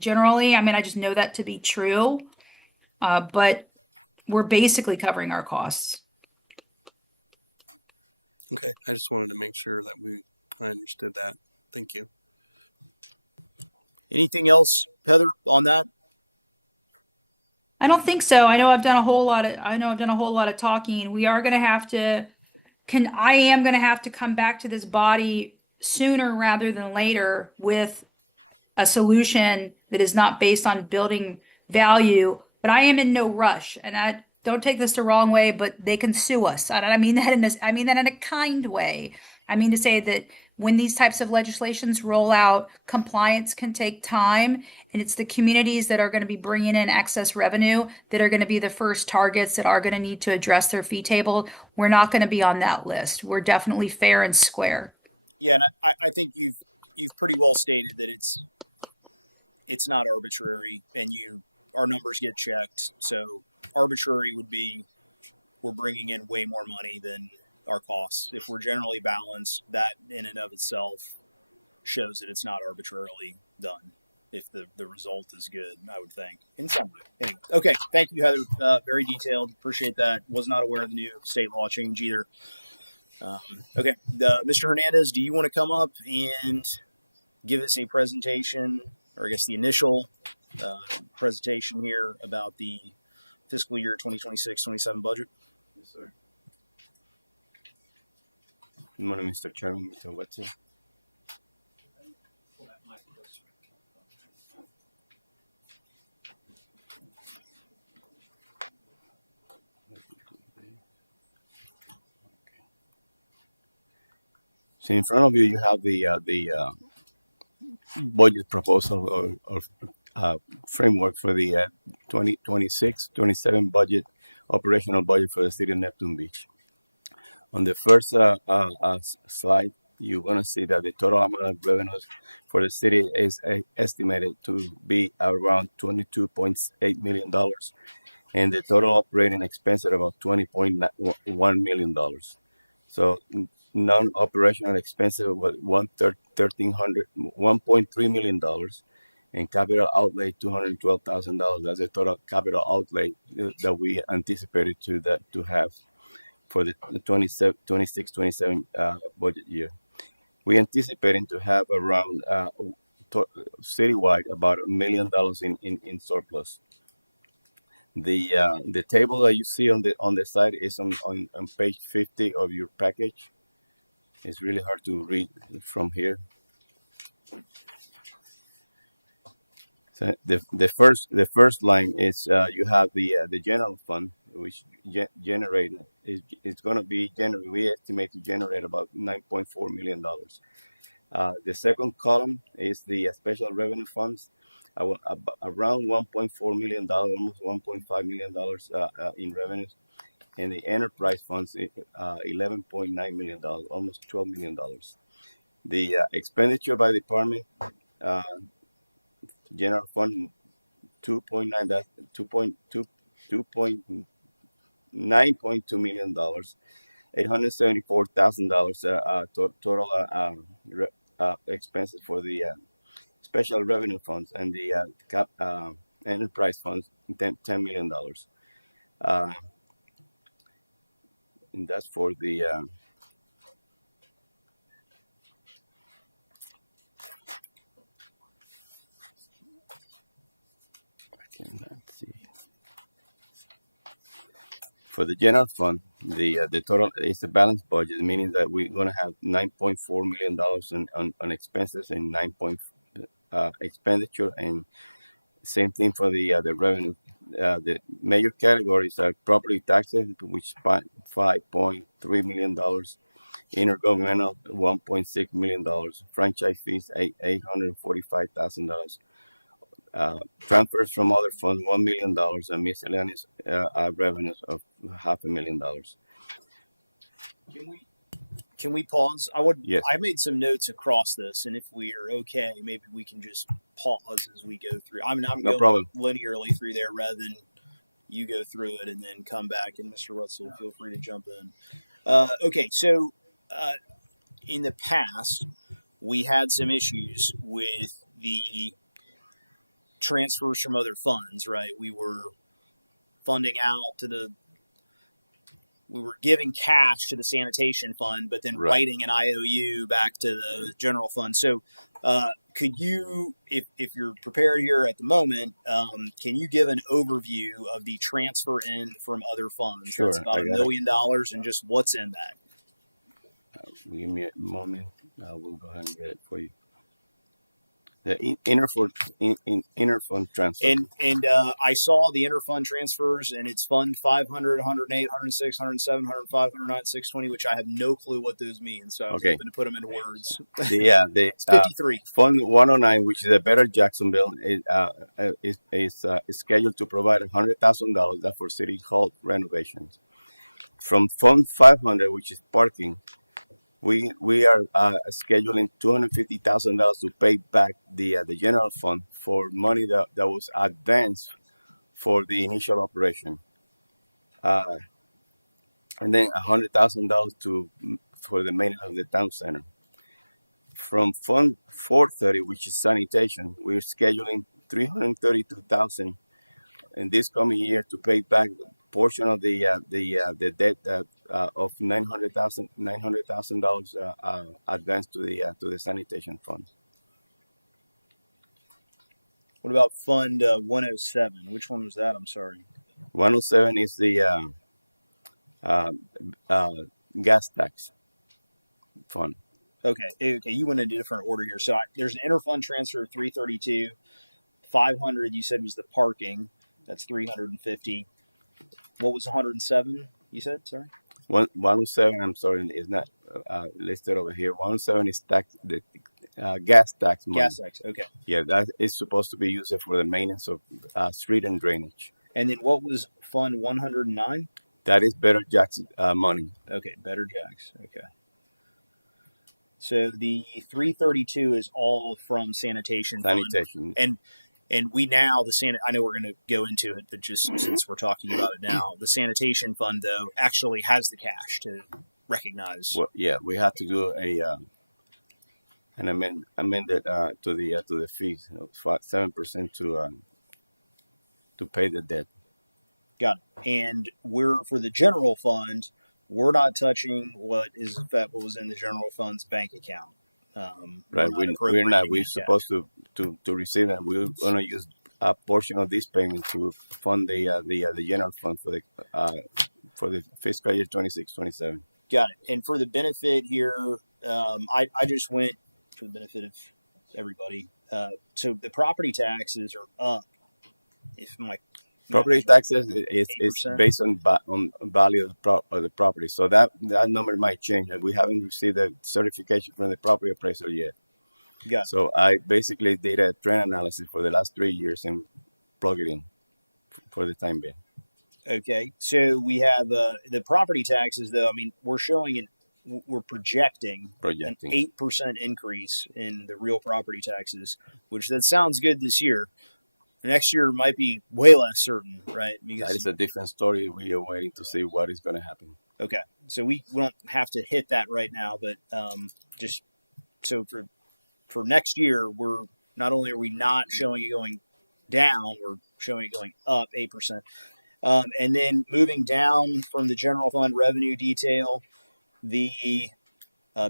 Generally, I mean, I just know that to be true, but we're basically covering our costs. Okay, I just wanted to make sure that I understood that. Thank you. Anything else, Heather, on that? I don't think so. I know I've done a whole lot of talking. We are going to have to I am going to have to come back to this body sooner rather than later with a solution that is not based on building value, but I am in no rush. And I don't take this the wrong way, but they can sue us. And I mean that in a kind way. I mean to say that when these types of legislations roll out, compliance can take time, and it's the communities that are going to be bringing in excess revenue that are going to be the first targets that are going to need to address their fee table. We're not going to be on that list. We're definitely fair and square. Yeah, and I think you've pretty well stated that it's not arbitrary, and our numbers get checked. So arbitrary would be we're bringing in way more money than our costs. If we're generally balanced, that in and of itself shows that it's not arbitrarily done. If the result is good, I would think, in some way. Anyway, okay, thank you, Heather. Very detailed. Appreciate that. Was not aware of the new state law change either. Okay, Mr. Hernandez, do you want to come up and give us a presentation, or I guess the initial presentation here about the fiscal year 2026-27 budget? Yes, sir. Good morning, Mr. Chairman, Mr. Wetzel. So in front of you, you have the budget proposal or framework for the 2026-27 budget, operational budget for the city of Neptune Beach. On the first slide, you're going to see that the total amount of revenues for the city is estimated to be around $22.8 million, and the total operating expense at about $20.1 million. So non-operational expenses was $1.3 million, and capital outlay $212,000. That's the total capital outlay that we anticipated to have for the 26-27 budget year. We anticipating to have around citywide about $1 million in surplus. The table that you see on the side is on page 50 of your package. It's really hard to read from here. So the first line is you have the general fund, which generated is going to be generated. We estimate to generate about $9.4 million. The second column is the special revenue funds, around $1.4 million, almost $1.5 million in revenues, and the enterprise funds, $11.9 million, almost $12 million. The expenditure by department, general fund 2.9 that 2.9.2 million dollars, $874,000 total expenses for the special revenue funds, and the enterprise funds $10 million. And that's for the let's see. For the general fund, the total is the balanced budget, meaning that we're going to have $9.4 million on expenses and expenditure, and same thing for the revenue. The major categories are property taxes, which $5.3 million, intergovernmental $1.6 million, franchise fees $845,000. Transfers from other funds $1 million, and miscellaneous revenues of $500,000. Can we pause? Yes. I made some notes across this, and if we are okay, maybe we can just pause as we go through. I'm No going problem. linearly through there rather than you go through it and then come back. And Mr. Russell, feel free to jump in. Okay, so in the past, we had some issues with the transfers from other funds, right? We were funding out to we were giving cash to the sanitation fund, but then Right. writing an IOU back to the general fund. So could you, if you're prepared here at the moment, can you give an overview of the transfer in from other funds? Sure, That's about I $1 got it. million and just what's in that. Give me a moment. We'll go ahead and get it for you. The inter-fund transfer. And I saw the interfund transfers, and it's fund 500, 108, 106, 107, 105, 109, 620, which I have no clue what those mean. So I was Okay. hoping to put them into words. The It's 53. Fund 109, which is a Better Jacksonville, is scheduled to provide $100,000 for city hall renovations. From Fund 500, which is parking, we are scheduling $250,000 to pay back the general fund for money that was advanced for the initial operation, and then $100,000 for the maintenance of the town center. From Fund 430, which is sanitation, we're scheduling $332,000 in this coming year to pay back the portion of the debt of $900,000 advanced to the sanitation fund. What about Fund 107? Which one was that? I'm sorry. 107 is the gas tax fund. Okay. You went in a different order here. So there's an interfund transfer of 332. 500, you said was the parking. That's 350. What was 107? You said, sorry. 107. I'm sorry, is not listed over here. 107 is the gas tax money. Gas tax. Okay. Yeah, that is supposed to be used for the maintenance of street and drainage. And then what was Fund 109? That is Better Jacks money. Okay, Better Jacks. Okay. So the 332 is all from sanitation. Sanitation. Fund. And we now, I know we're going to go into it, but just since we're talking about it now, the sanitation fund, though, actually has the cash to recognize. Well, yeah, we have to do an amended to the fees, 7% to pay the debt. Got it. And for the general fund, we're not touching what was in the general fund's bank account. Right, we're not. We're supposed to receive that. We're going to use a portion of this payment to fund the general fund for the fiscal year 26-27. Got it. And for the benefit here, I just went for the benefit of everybody. So the property taxes are up. If my Property taxes is 8%? based on value of the property. So that number might change. And we haven't received a certification from the property appraiser yet. Got it. So I basically did a trend analysis for the last 3 years and plug it in for the time being. Okay, so we have the property taxes, though. I mean, we're projecting an 8% increase in the real property taxes, which that sounds good this year. Next year might be way less certain, right? That is a different story. We are waiting to see what is going to happen. Okay, so we don't have to hit that right now, but just so for next year, we're not only are we not showing it going down, we're showing it going up 8%. And then moving down from the general fund revenue detail, the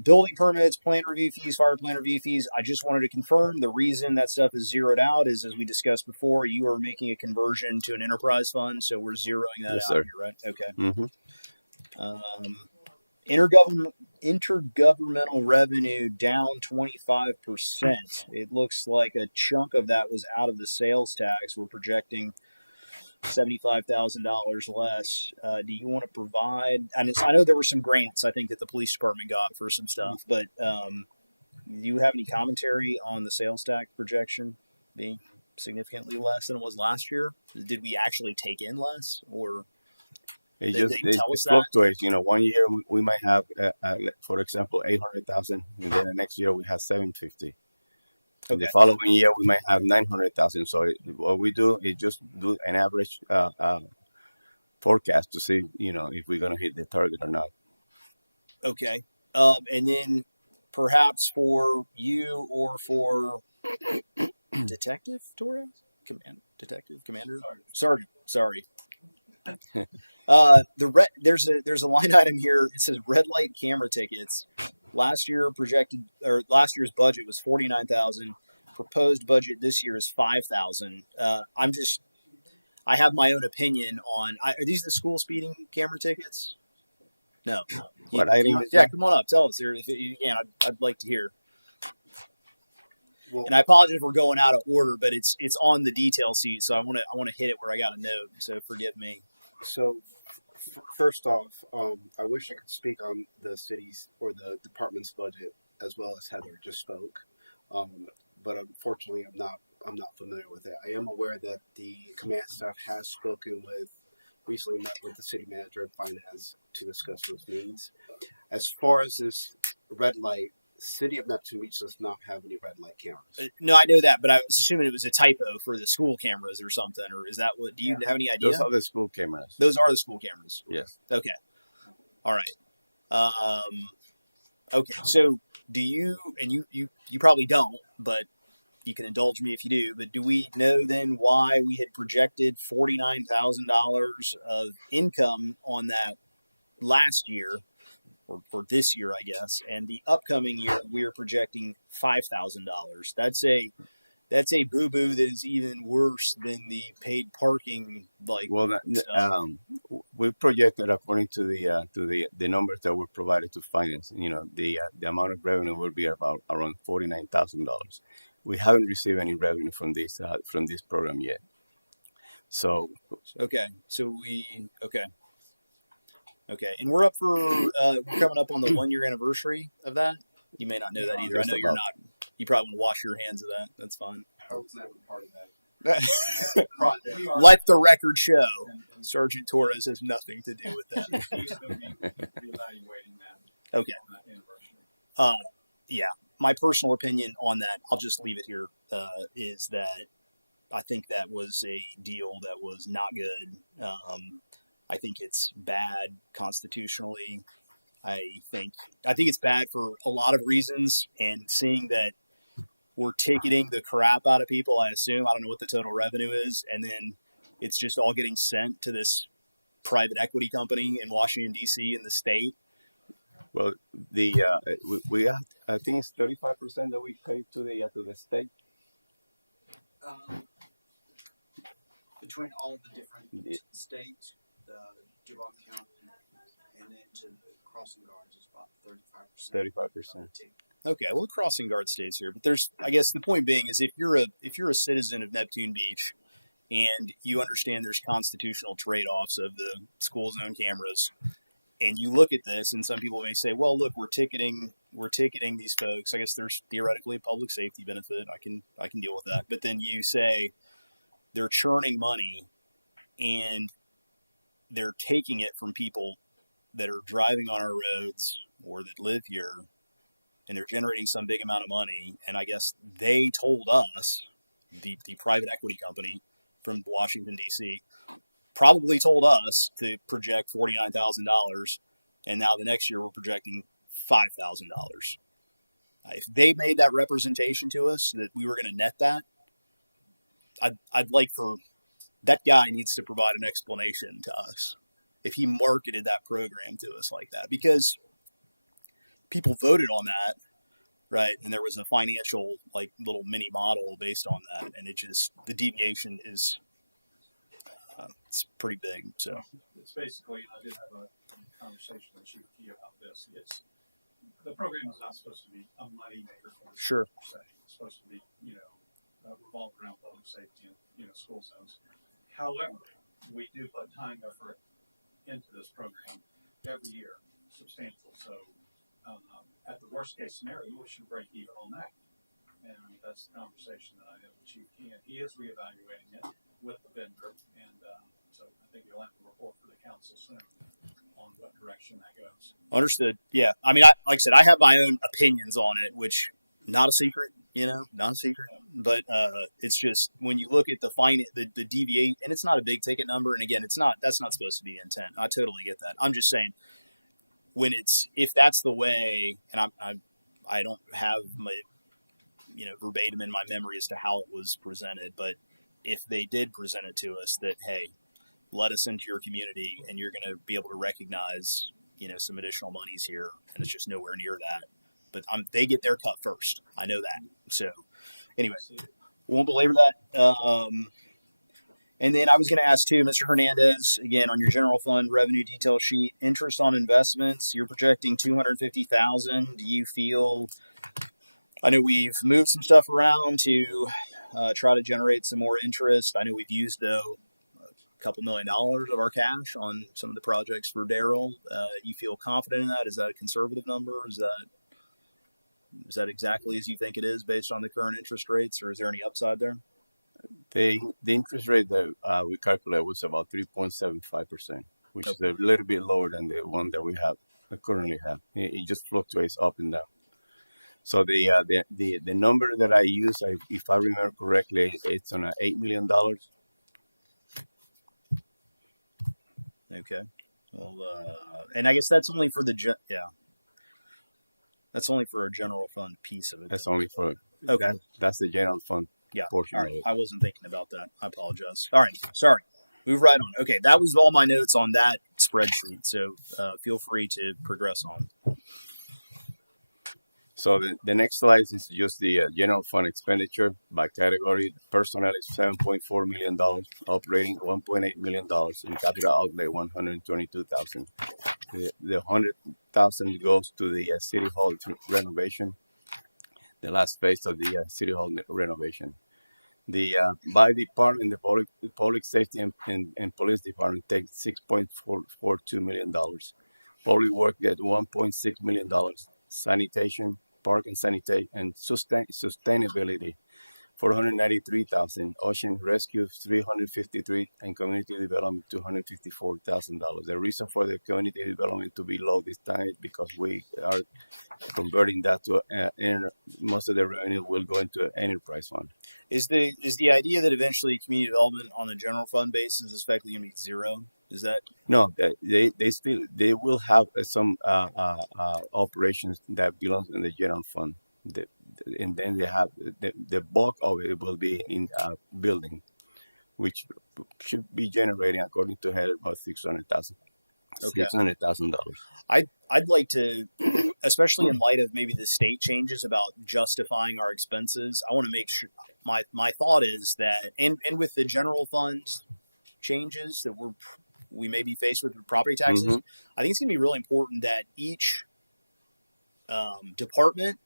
building permits, plan review fees, fire plan review fees. I just wanted to confirm the reason that stuff is zeroed out is, as we discussed before, you are making a conversion to an enterprise fund, so we're zeroing that Yes, out sir. here, right? Okay. Mm-hmm. Intergovernmental revenue down 25%. It looks like a chunk of that was out of the sales tax. We're projecting $75,000 less. Do you want to provide? And I know there were some grants I think that the police department got for some stuff, but do you have any commentary on the sales tax projection being significantly less than it was last year? Did we actually take in less, or It They- just they tell us that? fluctuates. You know, one year we might have, for example, 800,000, and then the next year we have 750. And the Okay. following year we might have 900,000. So what we do is just do an average forecast to see, you know, if we're going to hit the target or not. Okay. And then perhaps for you or for Detective Torres? Commander? Sergeant. Sorry. There's a line item here. It says red light camera tickets. Last year's budget was 49,000. Proposed budget this year is 5,000. I have my own opinion on. Are these the school speeding camera tickets? No. What item is Yeah, that? come on up. Tell us here if you can. I'd like to hear. Well, And I apologize if we're going out of order, but it's on the detail sheet, so I want to hit it where I got a note. So forgive me. so first off, I wish I could speak on the city's or the department's budget as well as Heather just spoke, but unfortunately, I'm not familiar with it. I am aware that the command staff has recently met with the city manager and finance to discuss those needs. As far as this red light, City of Neptune Beach does not have any red light cameras. No, I know that, but I was assuming it was a typo for the school cameras or something. Or is that what? Do you have any idea? Those are the school cameras. Those are the school cameras. Yes. Okay. All right. Okay. So do you? And you probably don't, but you can indulge me if you do. But do we know then why we had projected $49,000 of income on that last year, or for this year, I guess, and the upcoming year we are projecting $5,000? That's a boo boo that is even worse than the paid parking. Well, we projected according to the numbers that were provided to finance. You know, the amount of revenue will be around $49,000. We haven't received any revenue from this program yet. So Okay, okay, and we're up for we're coming up on the 1 year anniversary of that. You may not know that either. I Just know you're about. not. You probably want to wash your hands of that. That's fine. I was never part of that project. Let the record show, Sergeant Torres has nothing to do with that. Okay. Yeah, my personal opinion on that, I'll just leave it here, is that I think that was a deal that was not good. I think it's bad constitutionally. I think it's bad for a lot of reasons, and seeing that we're ticketing the crap out of people, I assume, I don't know what the total revenue is, and then it's just all getting sent to this private equity company in Washington, D.C. in the state. well, we got, I think it's 35% that we pay to the state. Between all the different Yeah. states, the Duval County, and then to the crossing guards is about 35%. 35%. Okay, well, the crossing guard stays here, but I guess the point being is if you're a citizen of Neptune Beach and you understand there's constitutional trade-offs of the school zone cameras, and you look at this, and some people may say, well, look, we're ticketing these folks. I guess there's theoretically a public safety benefit. I can deal with that. But then you say they're churning money and they're taking it from people that are driving on our roads or that live here, and they're generating some big amount of money. And I guess they told us, the private equity company from Washington, D.C., probably told us to project $49,000, and now the next year we're projecting $5,000. If they made that representation to us that we were going to net that, I'd like for that guy needs to provide an explanation to us if he marketed that program to us like that, because people voted on that, right? And there was a financial like little mini model based on that, and it just the deviation is it's pretty big. So It's basically, I did have a conversation with Chief Key about this. The program is not supposed to be a money maker for the Sure. school, per se. It's supposed to be, revolve around public safety and, school zones. However, we do put time and effort into this program every year, substantial. So, at the worst case scenario, we should break even on that. And that's the conversation that I had with Chief Key, and he is reevaluating it with the vendor. And so I think you'll have to report for the council soon on what direction that goes. understood. Yeah, I mean, like I said, I have my own opinions on it, which not a secret, not a secret. But it's just when you look at the deviate, and it's not a big ticket number. And again, that's not supposed to be the intent. I totally get that. I'm just saying if that's the way, and I don't have my verbatim in my memory as to how it was presented, but if they did present it to us that, hey, let us into your community and you're going to be able to recognize some additional monies here, and it's just nowhere near that. But they get their cut first. I know that. So anyway, won't belabor that. And then I was going to ask too, Mr. Hernandez, again on your general fund revenue detail sheet, interest on investments. You're projecting $250,000. Do you feel? I know we've moved some stuff around to try to generate some more interest. I know we've used though a couple $1 million of our cash on some of the projects for Darrell. You feel confident in that? Is that a conservative number? Is that exactly as you think it is based on the current interest rates, or is there any upside there? The interest rate that we calculate was about 3.75%, which is a little bit lower than the one that we currently have. It just fluctuates up and down. So the number that I use, if I remember correctly, it's on $8 million. Okay. Well, and I guess that's only for that's only for a general fund piece of it. That's only for okay. That's the general fund portion. All right. I wasn't thinking about that. I apologize. All right. Sorry. Move right on. Okay. That was all my notes on that spreadsheet. So feel free to progress on. So the next slide is just the general fund expenditure by category. Personnel is $7.4 million, operating $1.8 million, and capital outlay $122,000. The $100,000 goes to the city hall renovation, the last phase of the city hall renovation. The by department, the public safety and police department takes $6.42 million. Public work gets $1.6 million. Sanitation, park and sanitation, and sustainability, $493,000. Ocean rescue, $353,000, and community development, $254,000. The reason for the community development to be low this time is because we are converting that to most of the revenue will go into an enterprise fund. Is the idea that eventually community development on the general fund basis is effectively going to be zero? Is that no? They will have some operations that belong in the general fund, and then they have the bulk of it will be in building, which should be generating, according to Heather, about $600,000. okay? $600,000. I'd like to, especially in light of maybe the state changes about justifying our expenses. I want to make sure my thought is that, and with the general fund changes that we may be faced with property taxes, Mm-hmm. I think it's going to be really important that each department,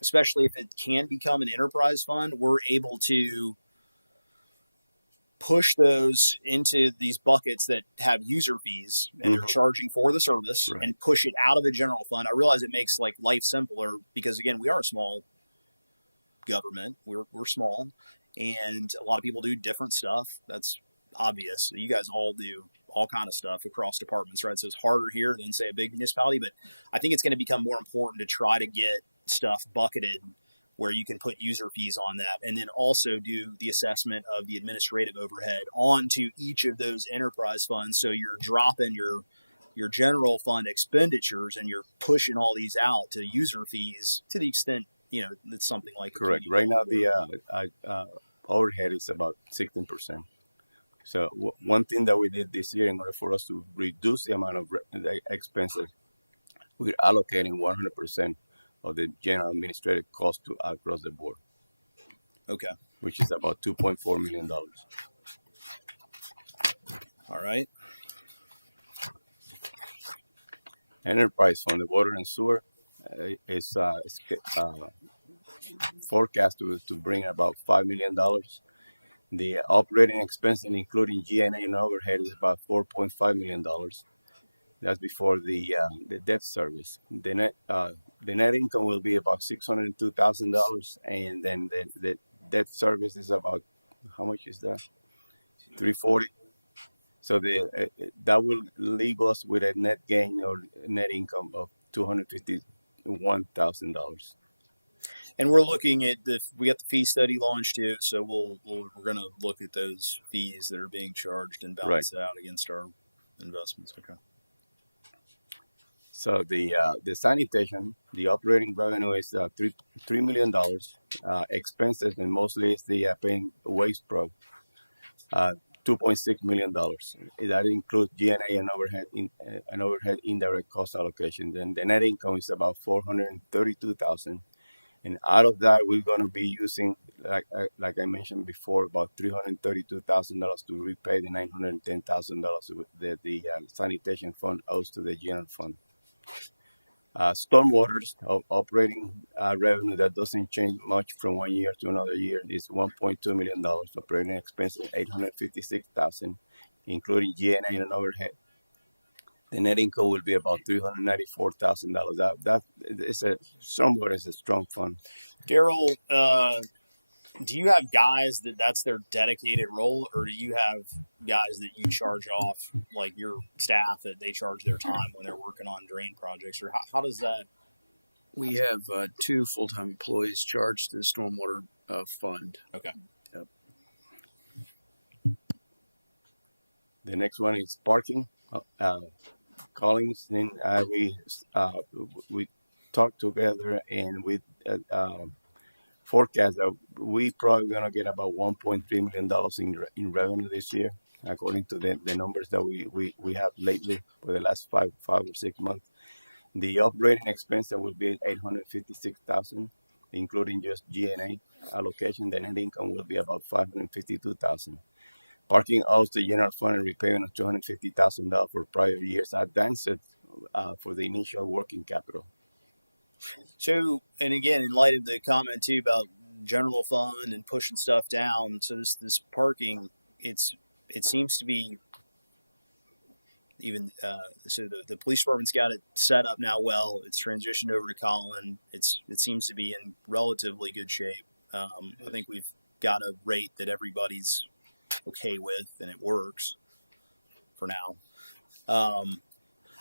especially if it can become an enterprise fund, we're able to push those into these buckets that have user fees and they're charging for the service Right. and push it out of the general fund. I realize it makes like life simpler because again, we are a small government. We're small and a lot of people do different stuff. That's obvious. You guys all do all kind of stuff across departments, right? So it's harder here than say a big municipality, but I think it's going to become more important to try to get stuff bucketed where you can put user fees on that and then also do the assessment of the administrative overhead onto each of those enterprise funds. So you're dropping your general fund expenditures and you're pushing all these out to user fees to the extent, it's something like Correct. Right now, the overhead is about 16%. So one thing that we did this year in order for us to reduce the amount of the expenses, we're allocating 100% of the general administrative cost to across the board, Okay. which is about $2.4 million. All right. Enterprise fund, the water and sewer, is forecast to bring about $5 million. The operating expense, including G&A and overhead, is about $4.5 million. That's before the debt service. The net income will be about $602,000, and then the debt service is about, how much is that? $340. So that will leave us with a net gain or net income of $251,000. And we're looking at we got the fee study launched too, so we're going to look at those fees that are being charged and balance it out against our investments. Okay. So the sanitation, the operating revenue is $3 million. Expenses, and mostly it's the paying waste pro, $2.6 million. That includes G&A and overhead indirect cost allocation. Then the net income is about $432,000. And out of that, we're going to be using, like I mentioned before, about $332,000 to repay the $910,000 that the sanitation fund owes to the general fund. Stormwater's operating revenue, that doesn't change much from one year to another year, is $1.2 million. Operating expenses $856,000, including G&A and overhead. The net income will be about $394,000. That is somewhere is a strong fund. Daryl, do you have guys that's their dedicated role, or do you have guys that you charge off, like your staff, that they charge their time when they're working on drain projects, or how does that? We have 2 full-time employees charged to the stormwater fund. Okay. Yep. The next one is parking. Collins, then we talked together and we forecast that we probably gonna get about $1.3 million in revenue this year, according to the numbers that we have lately for the last five or 6 months. The operating expense that will be $856,000, including just G&A allocation. The net income will be about $552,000. Parking owes the general fund a repayment of $250,000 for prior years advanced for the initial working capital. So, and again, in light of the comment too about general fund and pushing stuff down, so this parking, it seems to be even so the police department's got it set up now. Well, it's transitioned over to Colin. It seems to be in relatively good shape. I think we've got a rate that everybody's okay with, and it works for now.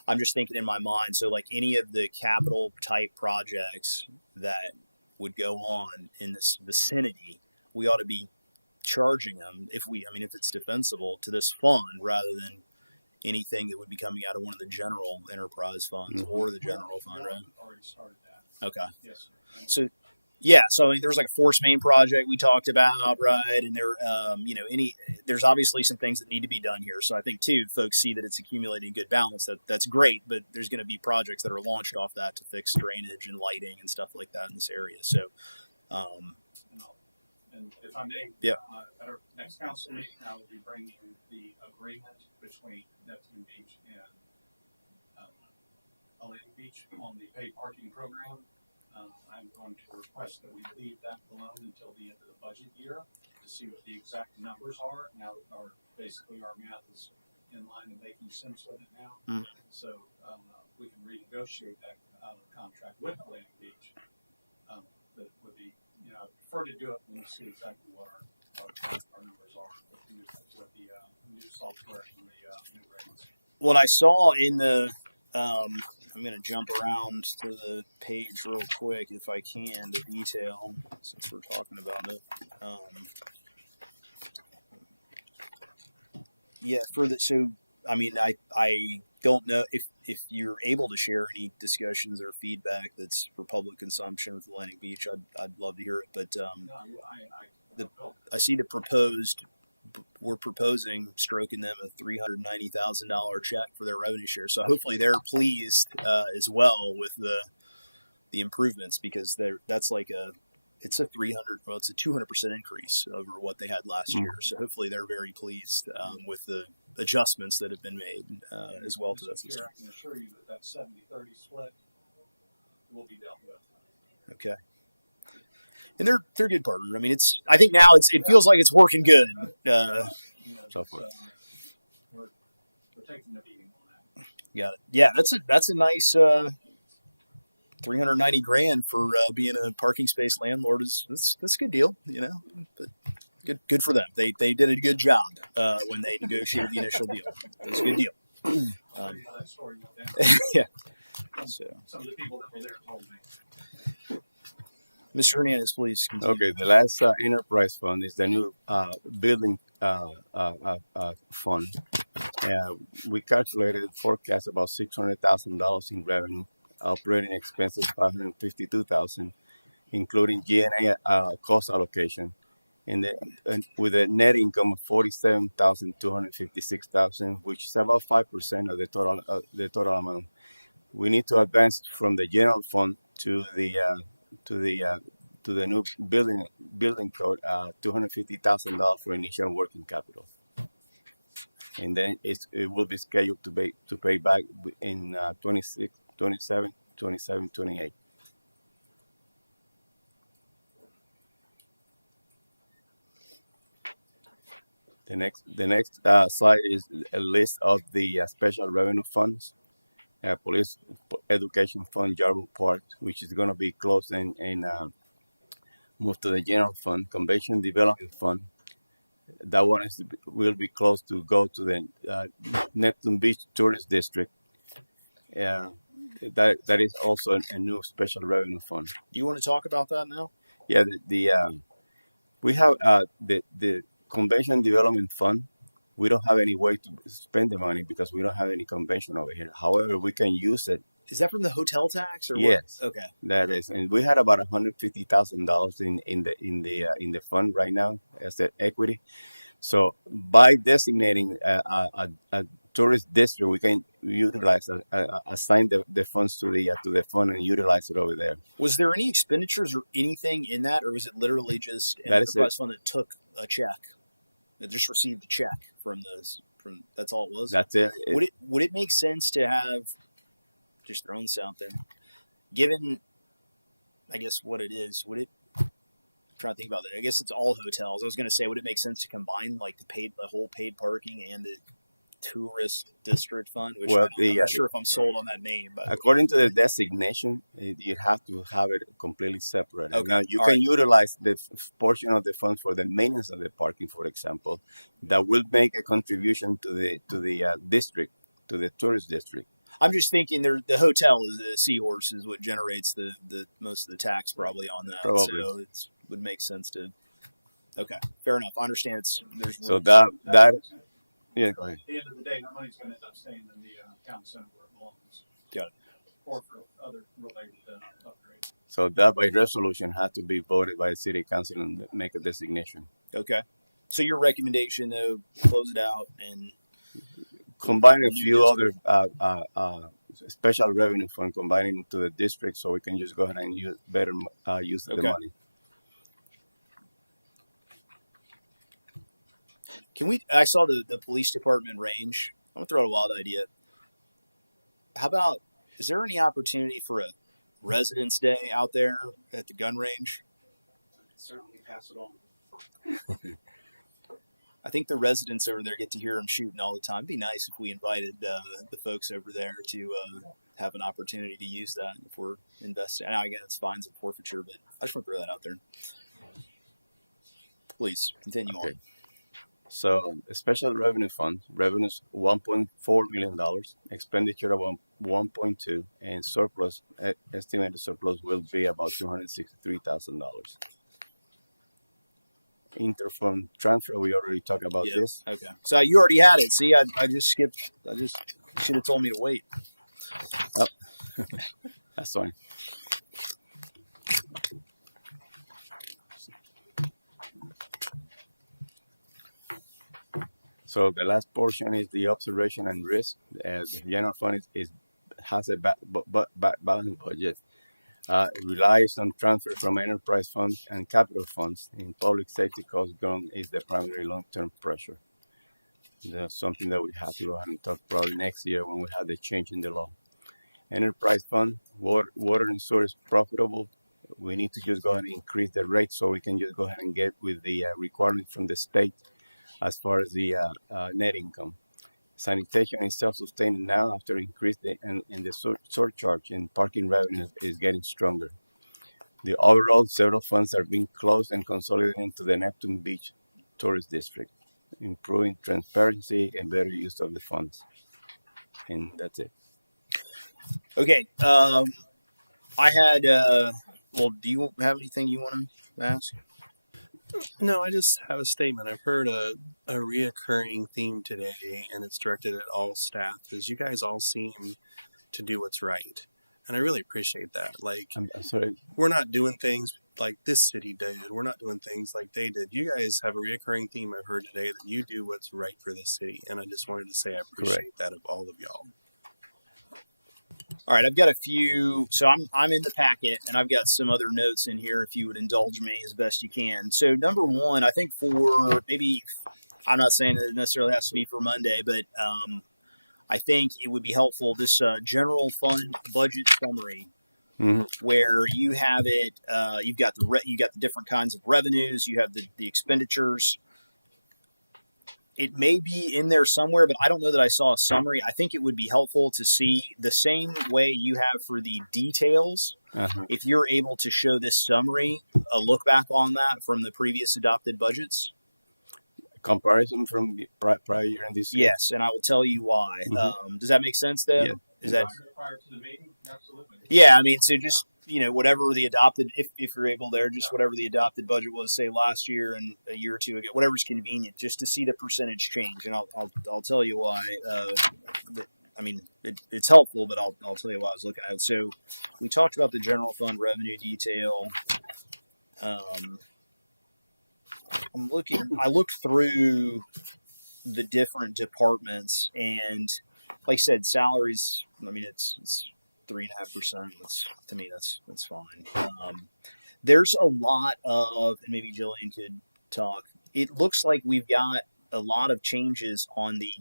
I'm just thinking in my mind, so like any of the capital type projects that would go on in this vicinity, we ought to be charging them if it's defensible to this fund rather than anything that would be coming out of one of the general enterprise funds or the general fund, right? Already started that. Okay. Yes. So, yeah. So there's like a force main project we talked about, right? And there's obviously some things that need to be done here. So I think too, folks see that it's accumulating good balance. That's great, but there's going to be projects that are launched off that to fix drainage and lighting and stuff like that in this area. So, and if I may, yeah. At our next council meeting, I will be bringing the agreement between Neptune Beach and Elaine Beach on the paid parking program. I'm going to request that we leave that alone until the end of the budget year to to see what the exact numbers are. Now, basically our math is in line and making sense with it now. Mm. So we can renegotiate that contract with Atlantic Beach. That would be, I prefer to do it when we see exactly what our numbers are with the new software and the new rates. What I saw in the, I'm going to jump around to the page real quick if I can, the detail, since we're talking about it. Yeah, so, I mean, I don't know if you're able to share any discussions or feedback that's for public consumption with Atlantic Beach. I'd love to hear it, but I see we're proposing stroking them a $390,000 check for their revenue share. So hopefully they're pleased as well with the improvements, because it's a 200% increase over what they had last year. So hopefully they're very pleased with the adjustments that have been made as well to that system. I can assure you that 70-30 split will be dealt with. Okay. And they're a good partner. I mean, I think now it feels like it's working good. So far. We're taking the beating on that. Got it. Yeah, that's a nice $390,000 for being a parking space landlord. That's a good deal, But good for them. They did a good job when they negotiated the initial deal. It was a good deal. How that story went down. Yeah. So, Some of the people that were there told me. Mr. Hernandez, please continue. Okay, the last enterprise fund is the new building fund. We calculated forecast about $600,000 in revenue, operating expenses $552,000, including G&A cost allocation, and with a net income of $47,256,000, which is about 5% of the total amount. We need to advance from the general fund to the new building code, $250,000 for initial working capital, and then it will be scheduled to pay back in 26, 27, 27, 28. The next slide is a list of the special revenue funds. Police Education Fund, Jarbo Park, which is going to be closed and moved to the general fund. Convention Development Fund, that one will be closed to go to the Neptune Beach Tourist District. That is also a new special revenue fund. Do you want to talk about that now? Yeah, we have the Convention Development Fund. We don't have any way to spend the money because we don't have any convention over here. However, we can use it. Is that from the hotel tax or Yes. what? Okay. That is, and we had about $150,000 in the fund right now as the equity. So by designating a tourist district, we can utilize assign the funds to the fund and utilize it over there. Was there any expenditures or anything in that, or was it literally just an That is enterprise fund that took a check? That just received the check from that's all it was? That's it. Would it make sense to have, just throwing this out there, given, I guess, what it is, I'm trying to think about that. I guess it's all hotels. I was going to say, would it make sense to combine like the whole paid parking and the tourist district fund? Which Well, I'm not sure if I'm sold on that name, but according to the designation, you have to have it completely separate. Okay. Now, you All can right. utilize the portion of the fund for the maintenance of the parking, for example, that will make a contribution to the district, to the tourist district. I'm just thinking the hotel is the Seahorse is what generates the most of the tax probably on that. Probably. So it would make sense to. Okay, fair enough. I understand there's So rules. that yeah, go ahead. At the end of the day, that money's going to end up staying in the town center where it belongs. Got it. Or for other related upgrades. So that by resolution had to be voted by the city council and make a designation. Okay. So your recommendation though, close it out and Combine a few other special revenue fund, combining to the district, so we can just go ahead and use the Okay. money. I saw the police department range. I'm gonna throw out a wild idea. How about, is there any opportunity for a Residence Day out there at the gun range? Certainly pass it on. I think the residents over there get to hear them shooting all the time. It'd be nice if we invited the folks over there to have an opportunity to use that if we're investing. Now, again, it's fines and forfeiture, but I just want to throw that out there. Please continue Okay. on. So, special revenue fund revenues $1.4 million, expenditure about 1.2, and surplus estimated surplus will be about $263,000. Interfund transfer, we already talked about Yeah. this. Okay. So you already had it. See, I just skipped. I just should have told me to wait. That's fine. So the last portion is the observation and risk. The general fund has a balanced budget. It relies on transfer from enterprise funds and capital funds. In public safety, cost growth is the primary long-term pressure. That's something that we have to go ahead and talk probably next year when we have the change in the law. Enterprise fund, water and sewer is profitable. We need to just go ahead and increase the rate so we can just go ahead and get with the requirement from the state as far as the net income. Sanitation is self-sustaining now after increase in the surcharge, and parking revenue is getting stronger. The overall, several funds are being closed and consolidated into the Neptune Beach Tourist District, improving transparency and better use of the funds. And that's it. Okay. I had. Well, do you have anything you want to ask? No, I just have a statement. I've heard a reoccurring theme today, and it's directed at all staff, is you guys all seem to do what's right. And I really appreciate that. Like, I'm sorry. we're not doing things like this city did. We're not doing things like they did. You guys have a reoccurring theme I've heard today that you do what's right for this city. And I just wanted to say I appreciate that of all of y'all. All right, I've got a few. So I'm in the packet, and I've got some other notes in here. If you would indulge me as best you can. So number one, I think for maybe, I'm not saying that it necessarily has to be for Monday, but I think it would be helpful, this general fund budget summary, where you have it. You've got the different kinds of revenues. You have the expenditures. It may be in there somewhere, but I don't know that I saw a summary. I think it would be helpful to see the same way you have for the details. If you're able to show this summary, a look back on that from the previous adopted budgets. Comparison from the prior year and this year. Yes, and I will tell you why. Does that make sense, Deb? Yeah. Is that prior to the meeting? Absolutely. Yeah, I mean, so just, whatever the adopted, if you're able there, just whatever the adopted budget was, say last year and a year or two ago, whatever's convenient, just to see the percentage change. And I'll tell you why. It's helpful, but I'll tell you why I was looking at it. So we talked about the general fund revenue detail. I looked through the different departments, and like I said, salaries, it's 3.5%. To me, that's fine. There's a lot of, and maybe Jillian could talk. It looks like we've got a lot of changes on the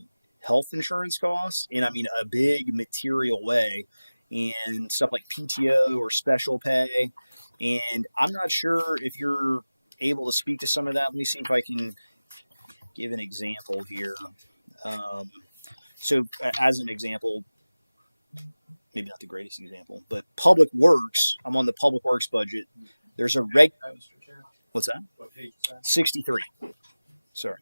health insurance costs, in a big material way, and stuff like PTO or special pay. And I'm not sure if you're able to speak to some of that. Let me see if I can give an example here. So, as an example, maybe not the greatest example, but Public Works. I'm on the Public Works budget. There's a What's that? What page is that? 63. Sorry.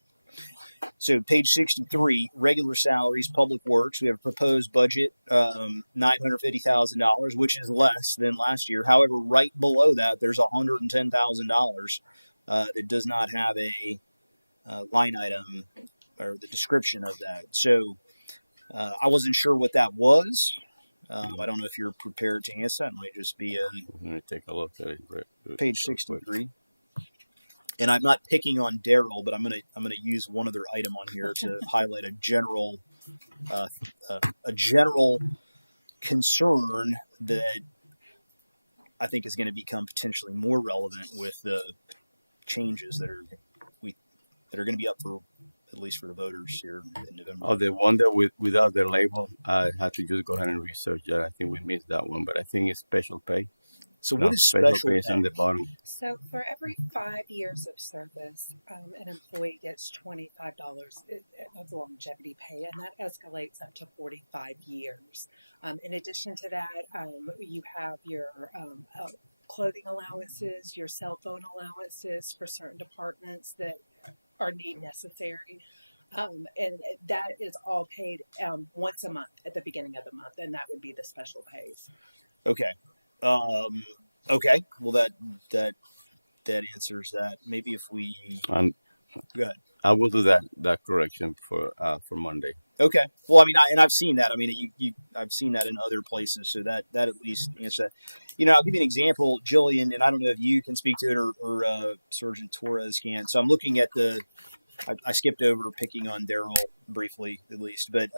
So page 63, regular salaries, Public Works. We have a proposed budget, $950,000, which is less than last year. However, right below that, there's $110,000 that does not have a line item or the description of that. So I wasn't sure what that was. I don't know if you're prepared to answer that. It might just be Let me take a look at it. page 63. And I'm not picking on Daryl, but I'm gonna use one other item on here to highlight a general concern that I think is going to become potentially more relevant with the changes that are going to be up for, at least for the voters here in November. Oh, the one that without the label, I had to just go ahead and research that. I think we missed that one, but I think it's special pay. So No, what is special special pay is on pay? the bottom. So for every 5 years of service, an employee gets $25 of longevity pay, and that escalates up to 45 years. In addition to that, you have your clothing allowances, your cell phone allowances for certain departments that are need necessary. And that is all paid once a month at the beginning of the month, and that would be the special pays. Okay. Um, okay. Well, that answers that. Maybe if we And go ahead. I will do that correction for Monday. Okay. Well, I mean, I've seen that. I mean, I've seen that in other places, so that at least answers that. I'll give you an example, Jillian, and I don't know if you can speak to it or Sergeant Torres can. So I'm looking at I skipped over picking on Daryl briefly, at least, but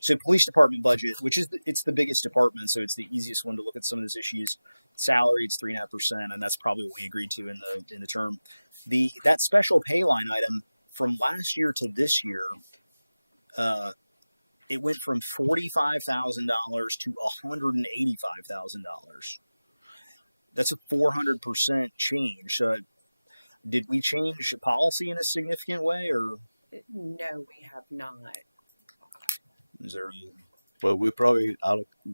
so police department budget, which is it's the biggest department, so it's the easiest one to look at some of those issues. Salary, it's 3.5%, and that's probably what we agreed to in the term. That special pay line item from last year to this year. It went from $45,000 to $185,000. That's a 400% change. Did we change policy in a significant way, or No, we have not. is there? Well, we probably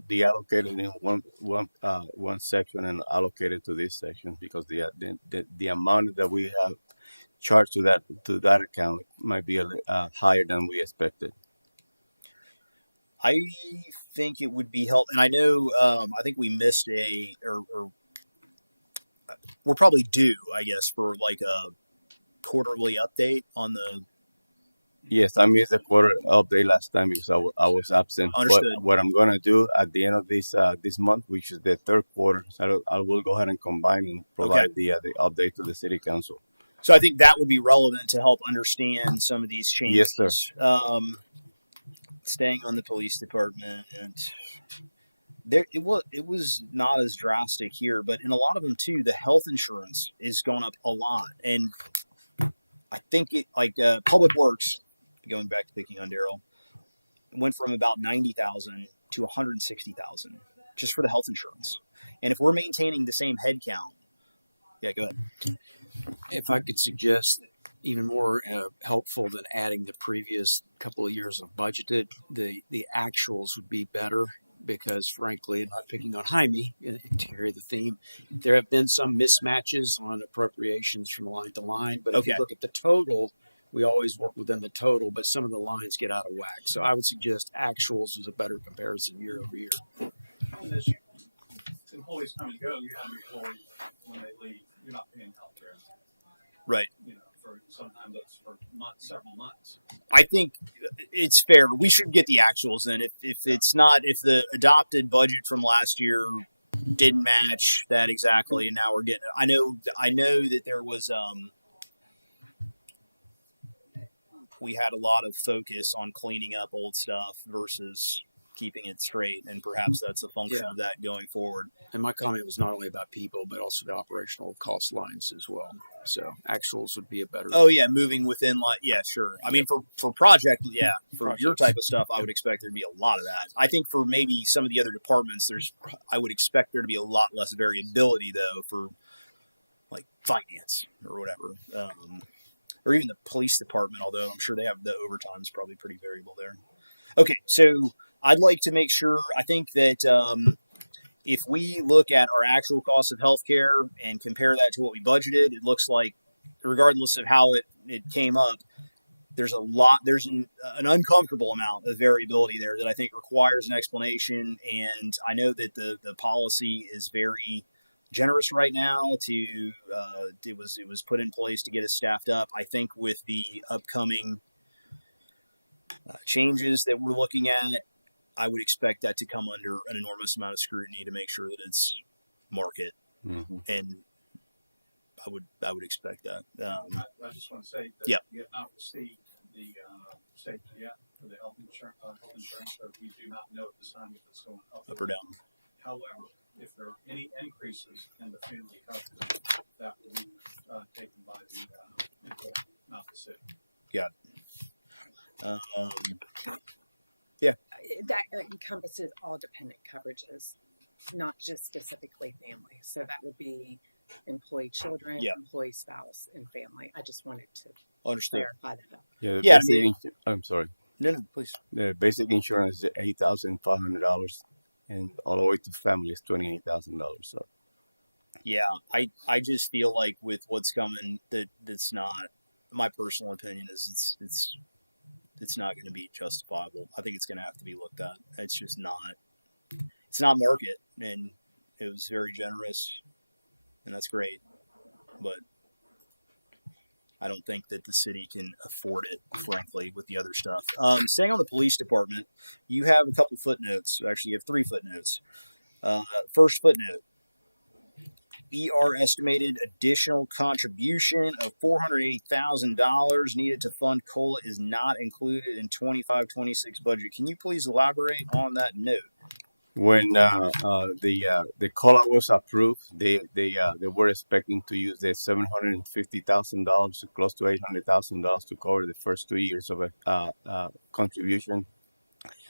deallocated in one section and allocated to this section because the amount that we have charged to that account might be higher than we expected. I think it would be helpful, and I know I think we missed or we're probably due, I guess, for like a quarterly update on the. Yes, I missed the quarter update last time because I was absent. Understood. But what I'm gonna do at the end of this month, which is the third quarter, so I will go ahead and combine and provide the update to the city council. So I think that would be relevant to help understand some of these changes. Yes, sir. Staying on the police department, and it was not as drastic here, but in a lot of them too, the health insurance is gone up a lot, and I think Public Works, going back to picking on Daryl, went from about 90,000 to 160,000 just for the health insurance, and if we're maintaining the same head count, yeah, go ahead. If I could suggest even more helpful than adding the previous couple of years of budgeted, the actuals would be better because, frankly, not picking on Jaime to carry the theme, there have been some mismatches on appropriations from line to line. But if you look at the total, we always work within the total, but some of the lines get out of whack. So I would suggest actuals is a better comparison year over year. As employees come and go, you have an employee when they leave. You're not paying health care. Right. For sometimes that's for several months. I think it's fair. We should get the actuals then. If it's not, if the adopted budget from last year didn't match that exactly, and now we're getting. I know that there was. We had a lot of focus on cleaning up old stuff versus keeping it straight, and perhaps that's a function of that going forward. And my comment was not only about people, but also the operational cost lines as well. So actuals would be a better. Oh yeah, moving within sure. I mean for project, for your type of stuff, I would expect there'd be a lot of that. I think for maybe some of the other departments, I would expect there to be a lot less variability though for like finance or whatever, or even the police department. Although I'm sure they have the overtime is probably pretty variable there. Okay, so I'd like to make sure. I think that if we look at our actual cost of healthcare and compare that to what we budgeted, it looks like, regardless of how it came up, there's an uncomfortable amount of variability there that I think requires an explanation. And I know that the policy is very generous right now. It was put in place to get us staffed up. I think with the upcoming changes that we're looking at, I would expect that to come under an enormous amount of scrutiny to make sure that it's market, and I would expect that. I just want to say that we have not received the statement yet for the health insurance, so we do not know at this time if it's going up or down. However, if there are any increases in the family coverage, that will be taken by the employer, not the city. Yeah. That encompasses all dependent coverages. not just specifically family. So that would be employee children, Yeah. employee spouse, and family. I just wanted to Understood. clarify that. Yeah, the Yeah, I basic mean, I'm sorry. no, please. The basic insurance is $8,500, and all the way to family is $28,000. So Yeah, I just feel like with what's coming, that's not. My personal opinion is it's not going to be justifiable. I think it's going to have to be looked at. It's just not. It's not market, and it was very generous, and that's great, but I don't think that the city can afford it, frankly, with the other stuff. Staying on the police department, you have a couple footnotes. Actually, you have 3 footnotes. First footnote. ER estimated additional contribution of $480,000 needed to fund COLA is not included in 25-26 budget. Can you please elaborate on that note? when the COLA was approved, they were expecting to use the $750,000, close to $800,000, to cover the first 2 years of a contribution.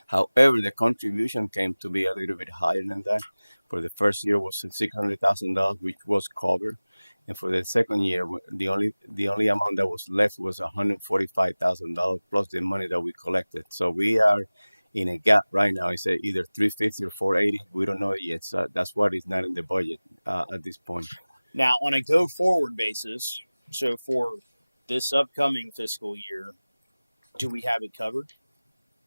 However, the contribution came to be a little bit higher than that. For the first year was $600,000, which was covered, and for the second year, the only amount that was left was $145,000 plus the money that we collected. So we are in a gap right now. It's either $350 or $480. We don't know it yet. So that's what is not in the budget at this point. Now, on a go-forward basis, so for this upcoming fiscal year, do we have it covered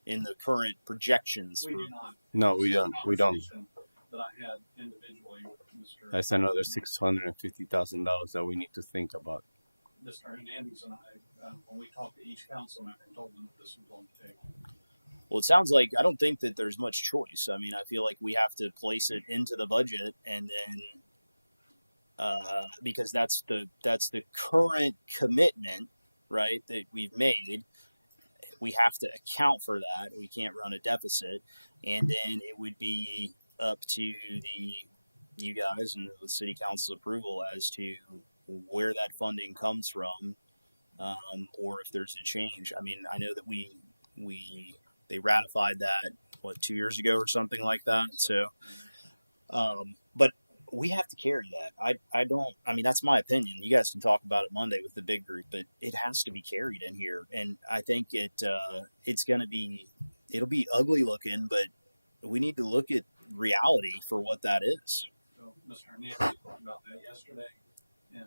in the current projections? We do not. No, we don't. We don't. Conversation that I had individually with That's another $650,000 that we need to think about. Mr. Hernandez and I, when we talked to each council member, told them that this was on the table. Well, it sounds like I don't think that there's much choice. I mean, I feel like we have to place it into the budget, and then because that's the current commitment, right, that we've made. We have to account for that. We can't run a deficit, and then it would be up to you guys and the city council's approval as to where that funding comes from, or if there's a change. I mean, I know that they ratified that 2 years ago or something like that. So, but we have to carry that. I mean, that's my opinion. You guys can talk about it Monday with the big group, but it has to be carried in here. And I think it'll be ugly looking, but we need to look at reality for what that is. So Mr. Hernandez talked about that yesterday, and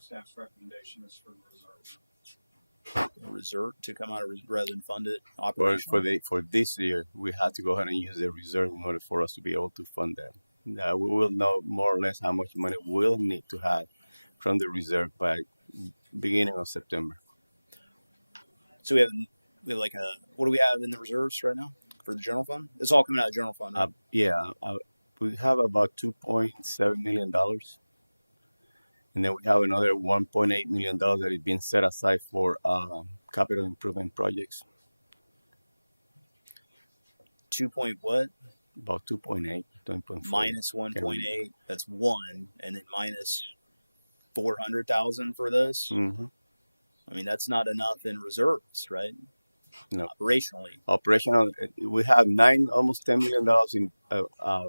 staff's recommendation is for the reserve. Reserve to come out of rather than fund it Well, operationally. for this year, we had to go ahead and use the reserve in order for us to be able to fund that. We will know more or less how much money we'll need to have from the reserve by beginning of September. So we have like what do we have in the reserves right now for the general fund? It's all coming out of the general fund. Right? We have about $2.7 million. And then we have another $1.8 million that is being set aside for capital improvement projects. 2 point what? About 2.8, 2.4. Minus 1.8. That's 1, and then minus 400,000 for this. Mm-hmm. I mean, that's not enough in reserves, right? No. Operationally. Operational, we have almost $10 million in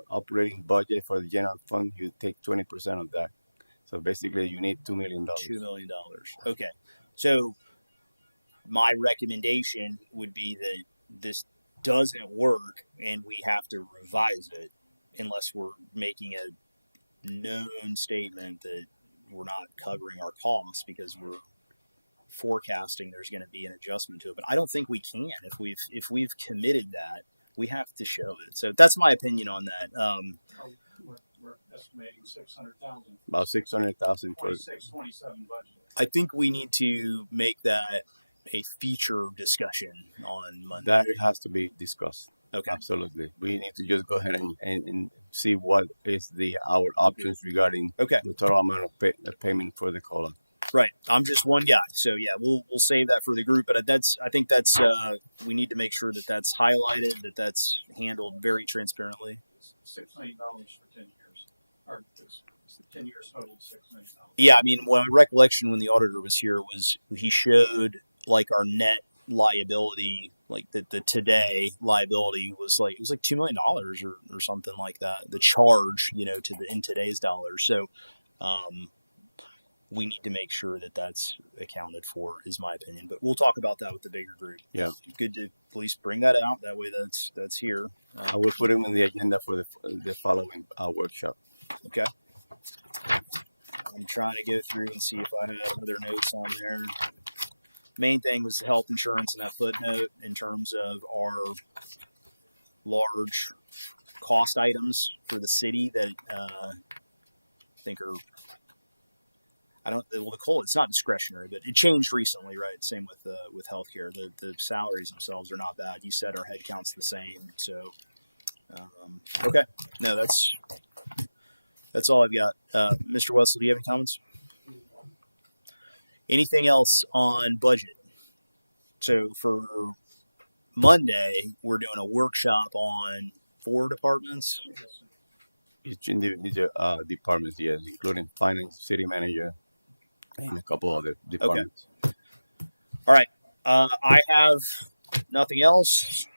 operating budget for the general fund. You take 20% of that. So basically, you need $2 million. $2 million. Okay. So my recommendation would be that this doesn't work and we have to revise it unless we're making a known statement that we're not covering our costs because we're forecasting there's going to be an adjustment to it. But I don't think we can. If we've committed that, we have to show it. So that's my opinion on that. We're estimating 600,000. About 600,000 for 27 budget. I think we need to make that a feature discussion on Monday. that. Has to be discussed. Okay. Absolutely. We need to just go ahead and see what is our options regarding Okay. the total amount of payment for the COLA. Right. I'm just one guy. So yeah, we'll save that for the group, but I think that's we need to make sure that that's highlighted, that that's handled very transparently. $6 million for 10 years. Or it's 10 years total, $6 million. Yeah, I mean, my recollection when the auditor was here was he showed like our net liability like the today liability was like, it was like $2 million or something like that. The charge, to the, in today's dollars. So, we need to make sure that that's accounted for, is my opinion, but we'll talk about that with the bigger group. Yeah. Good to at least bring that out. That way that's here. I will put him on the agenda for the following workshop. Okay. I'm trying to go through and see if I have other notes on there. Main thing was health insurance and that footnote in terms of our large cost items for the city that I think are, the COLA, it's not discretionary, but it changed recently, right? Same with healthcare. The salaries themselves are not bad. You said our head count's the same. So, okay. No, that's all I've got. Mr. Wesley, do you have any comments? Anything else on budget? So for Monday, we're doing a workshop on 4 departments. Each individual departments, yes, including finance, city manager, and a couple other departments. All right. I have nothing else.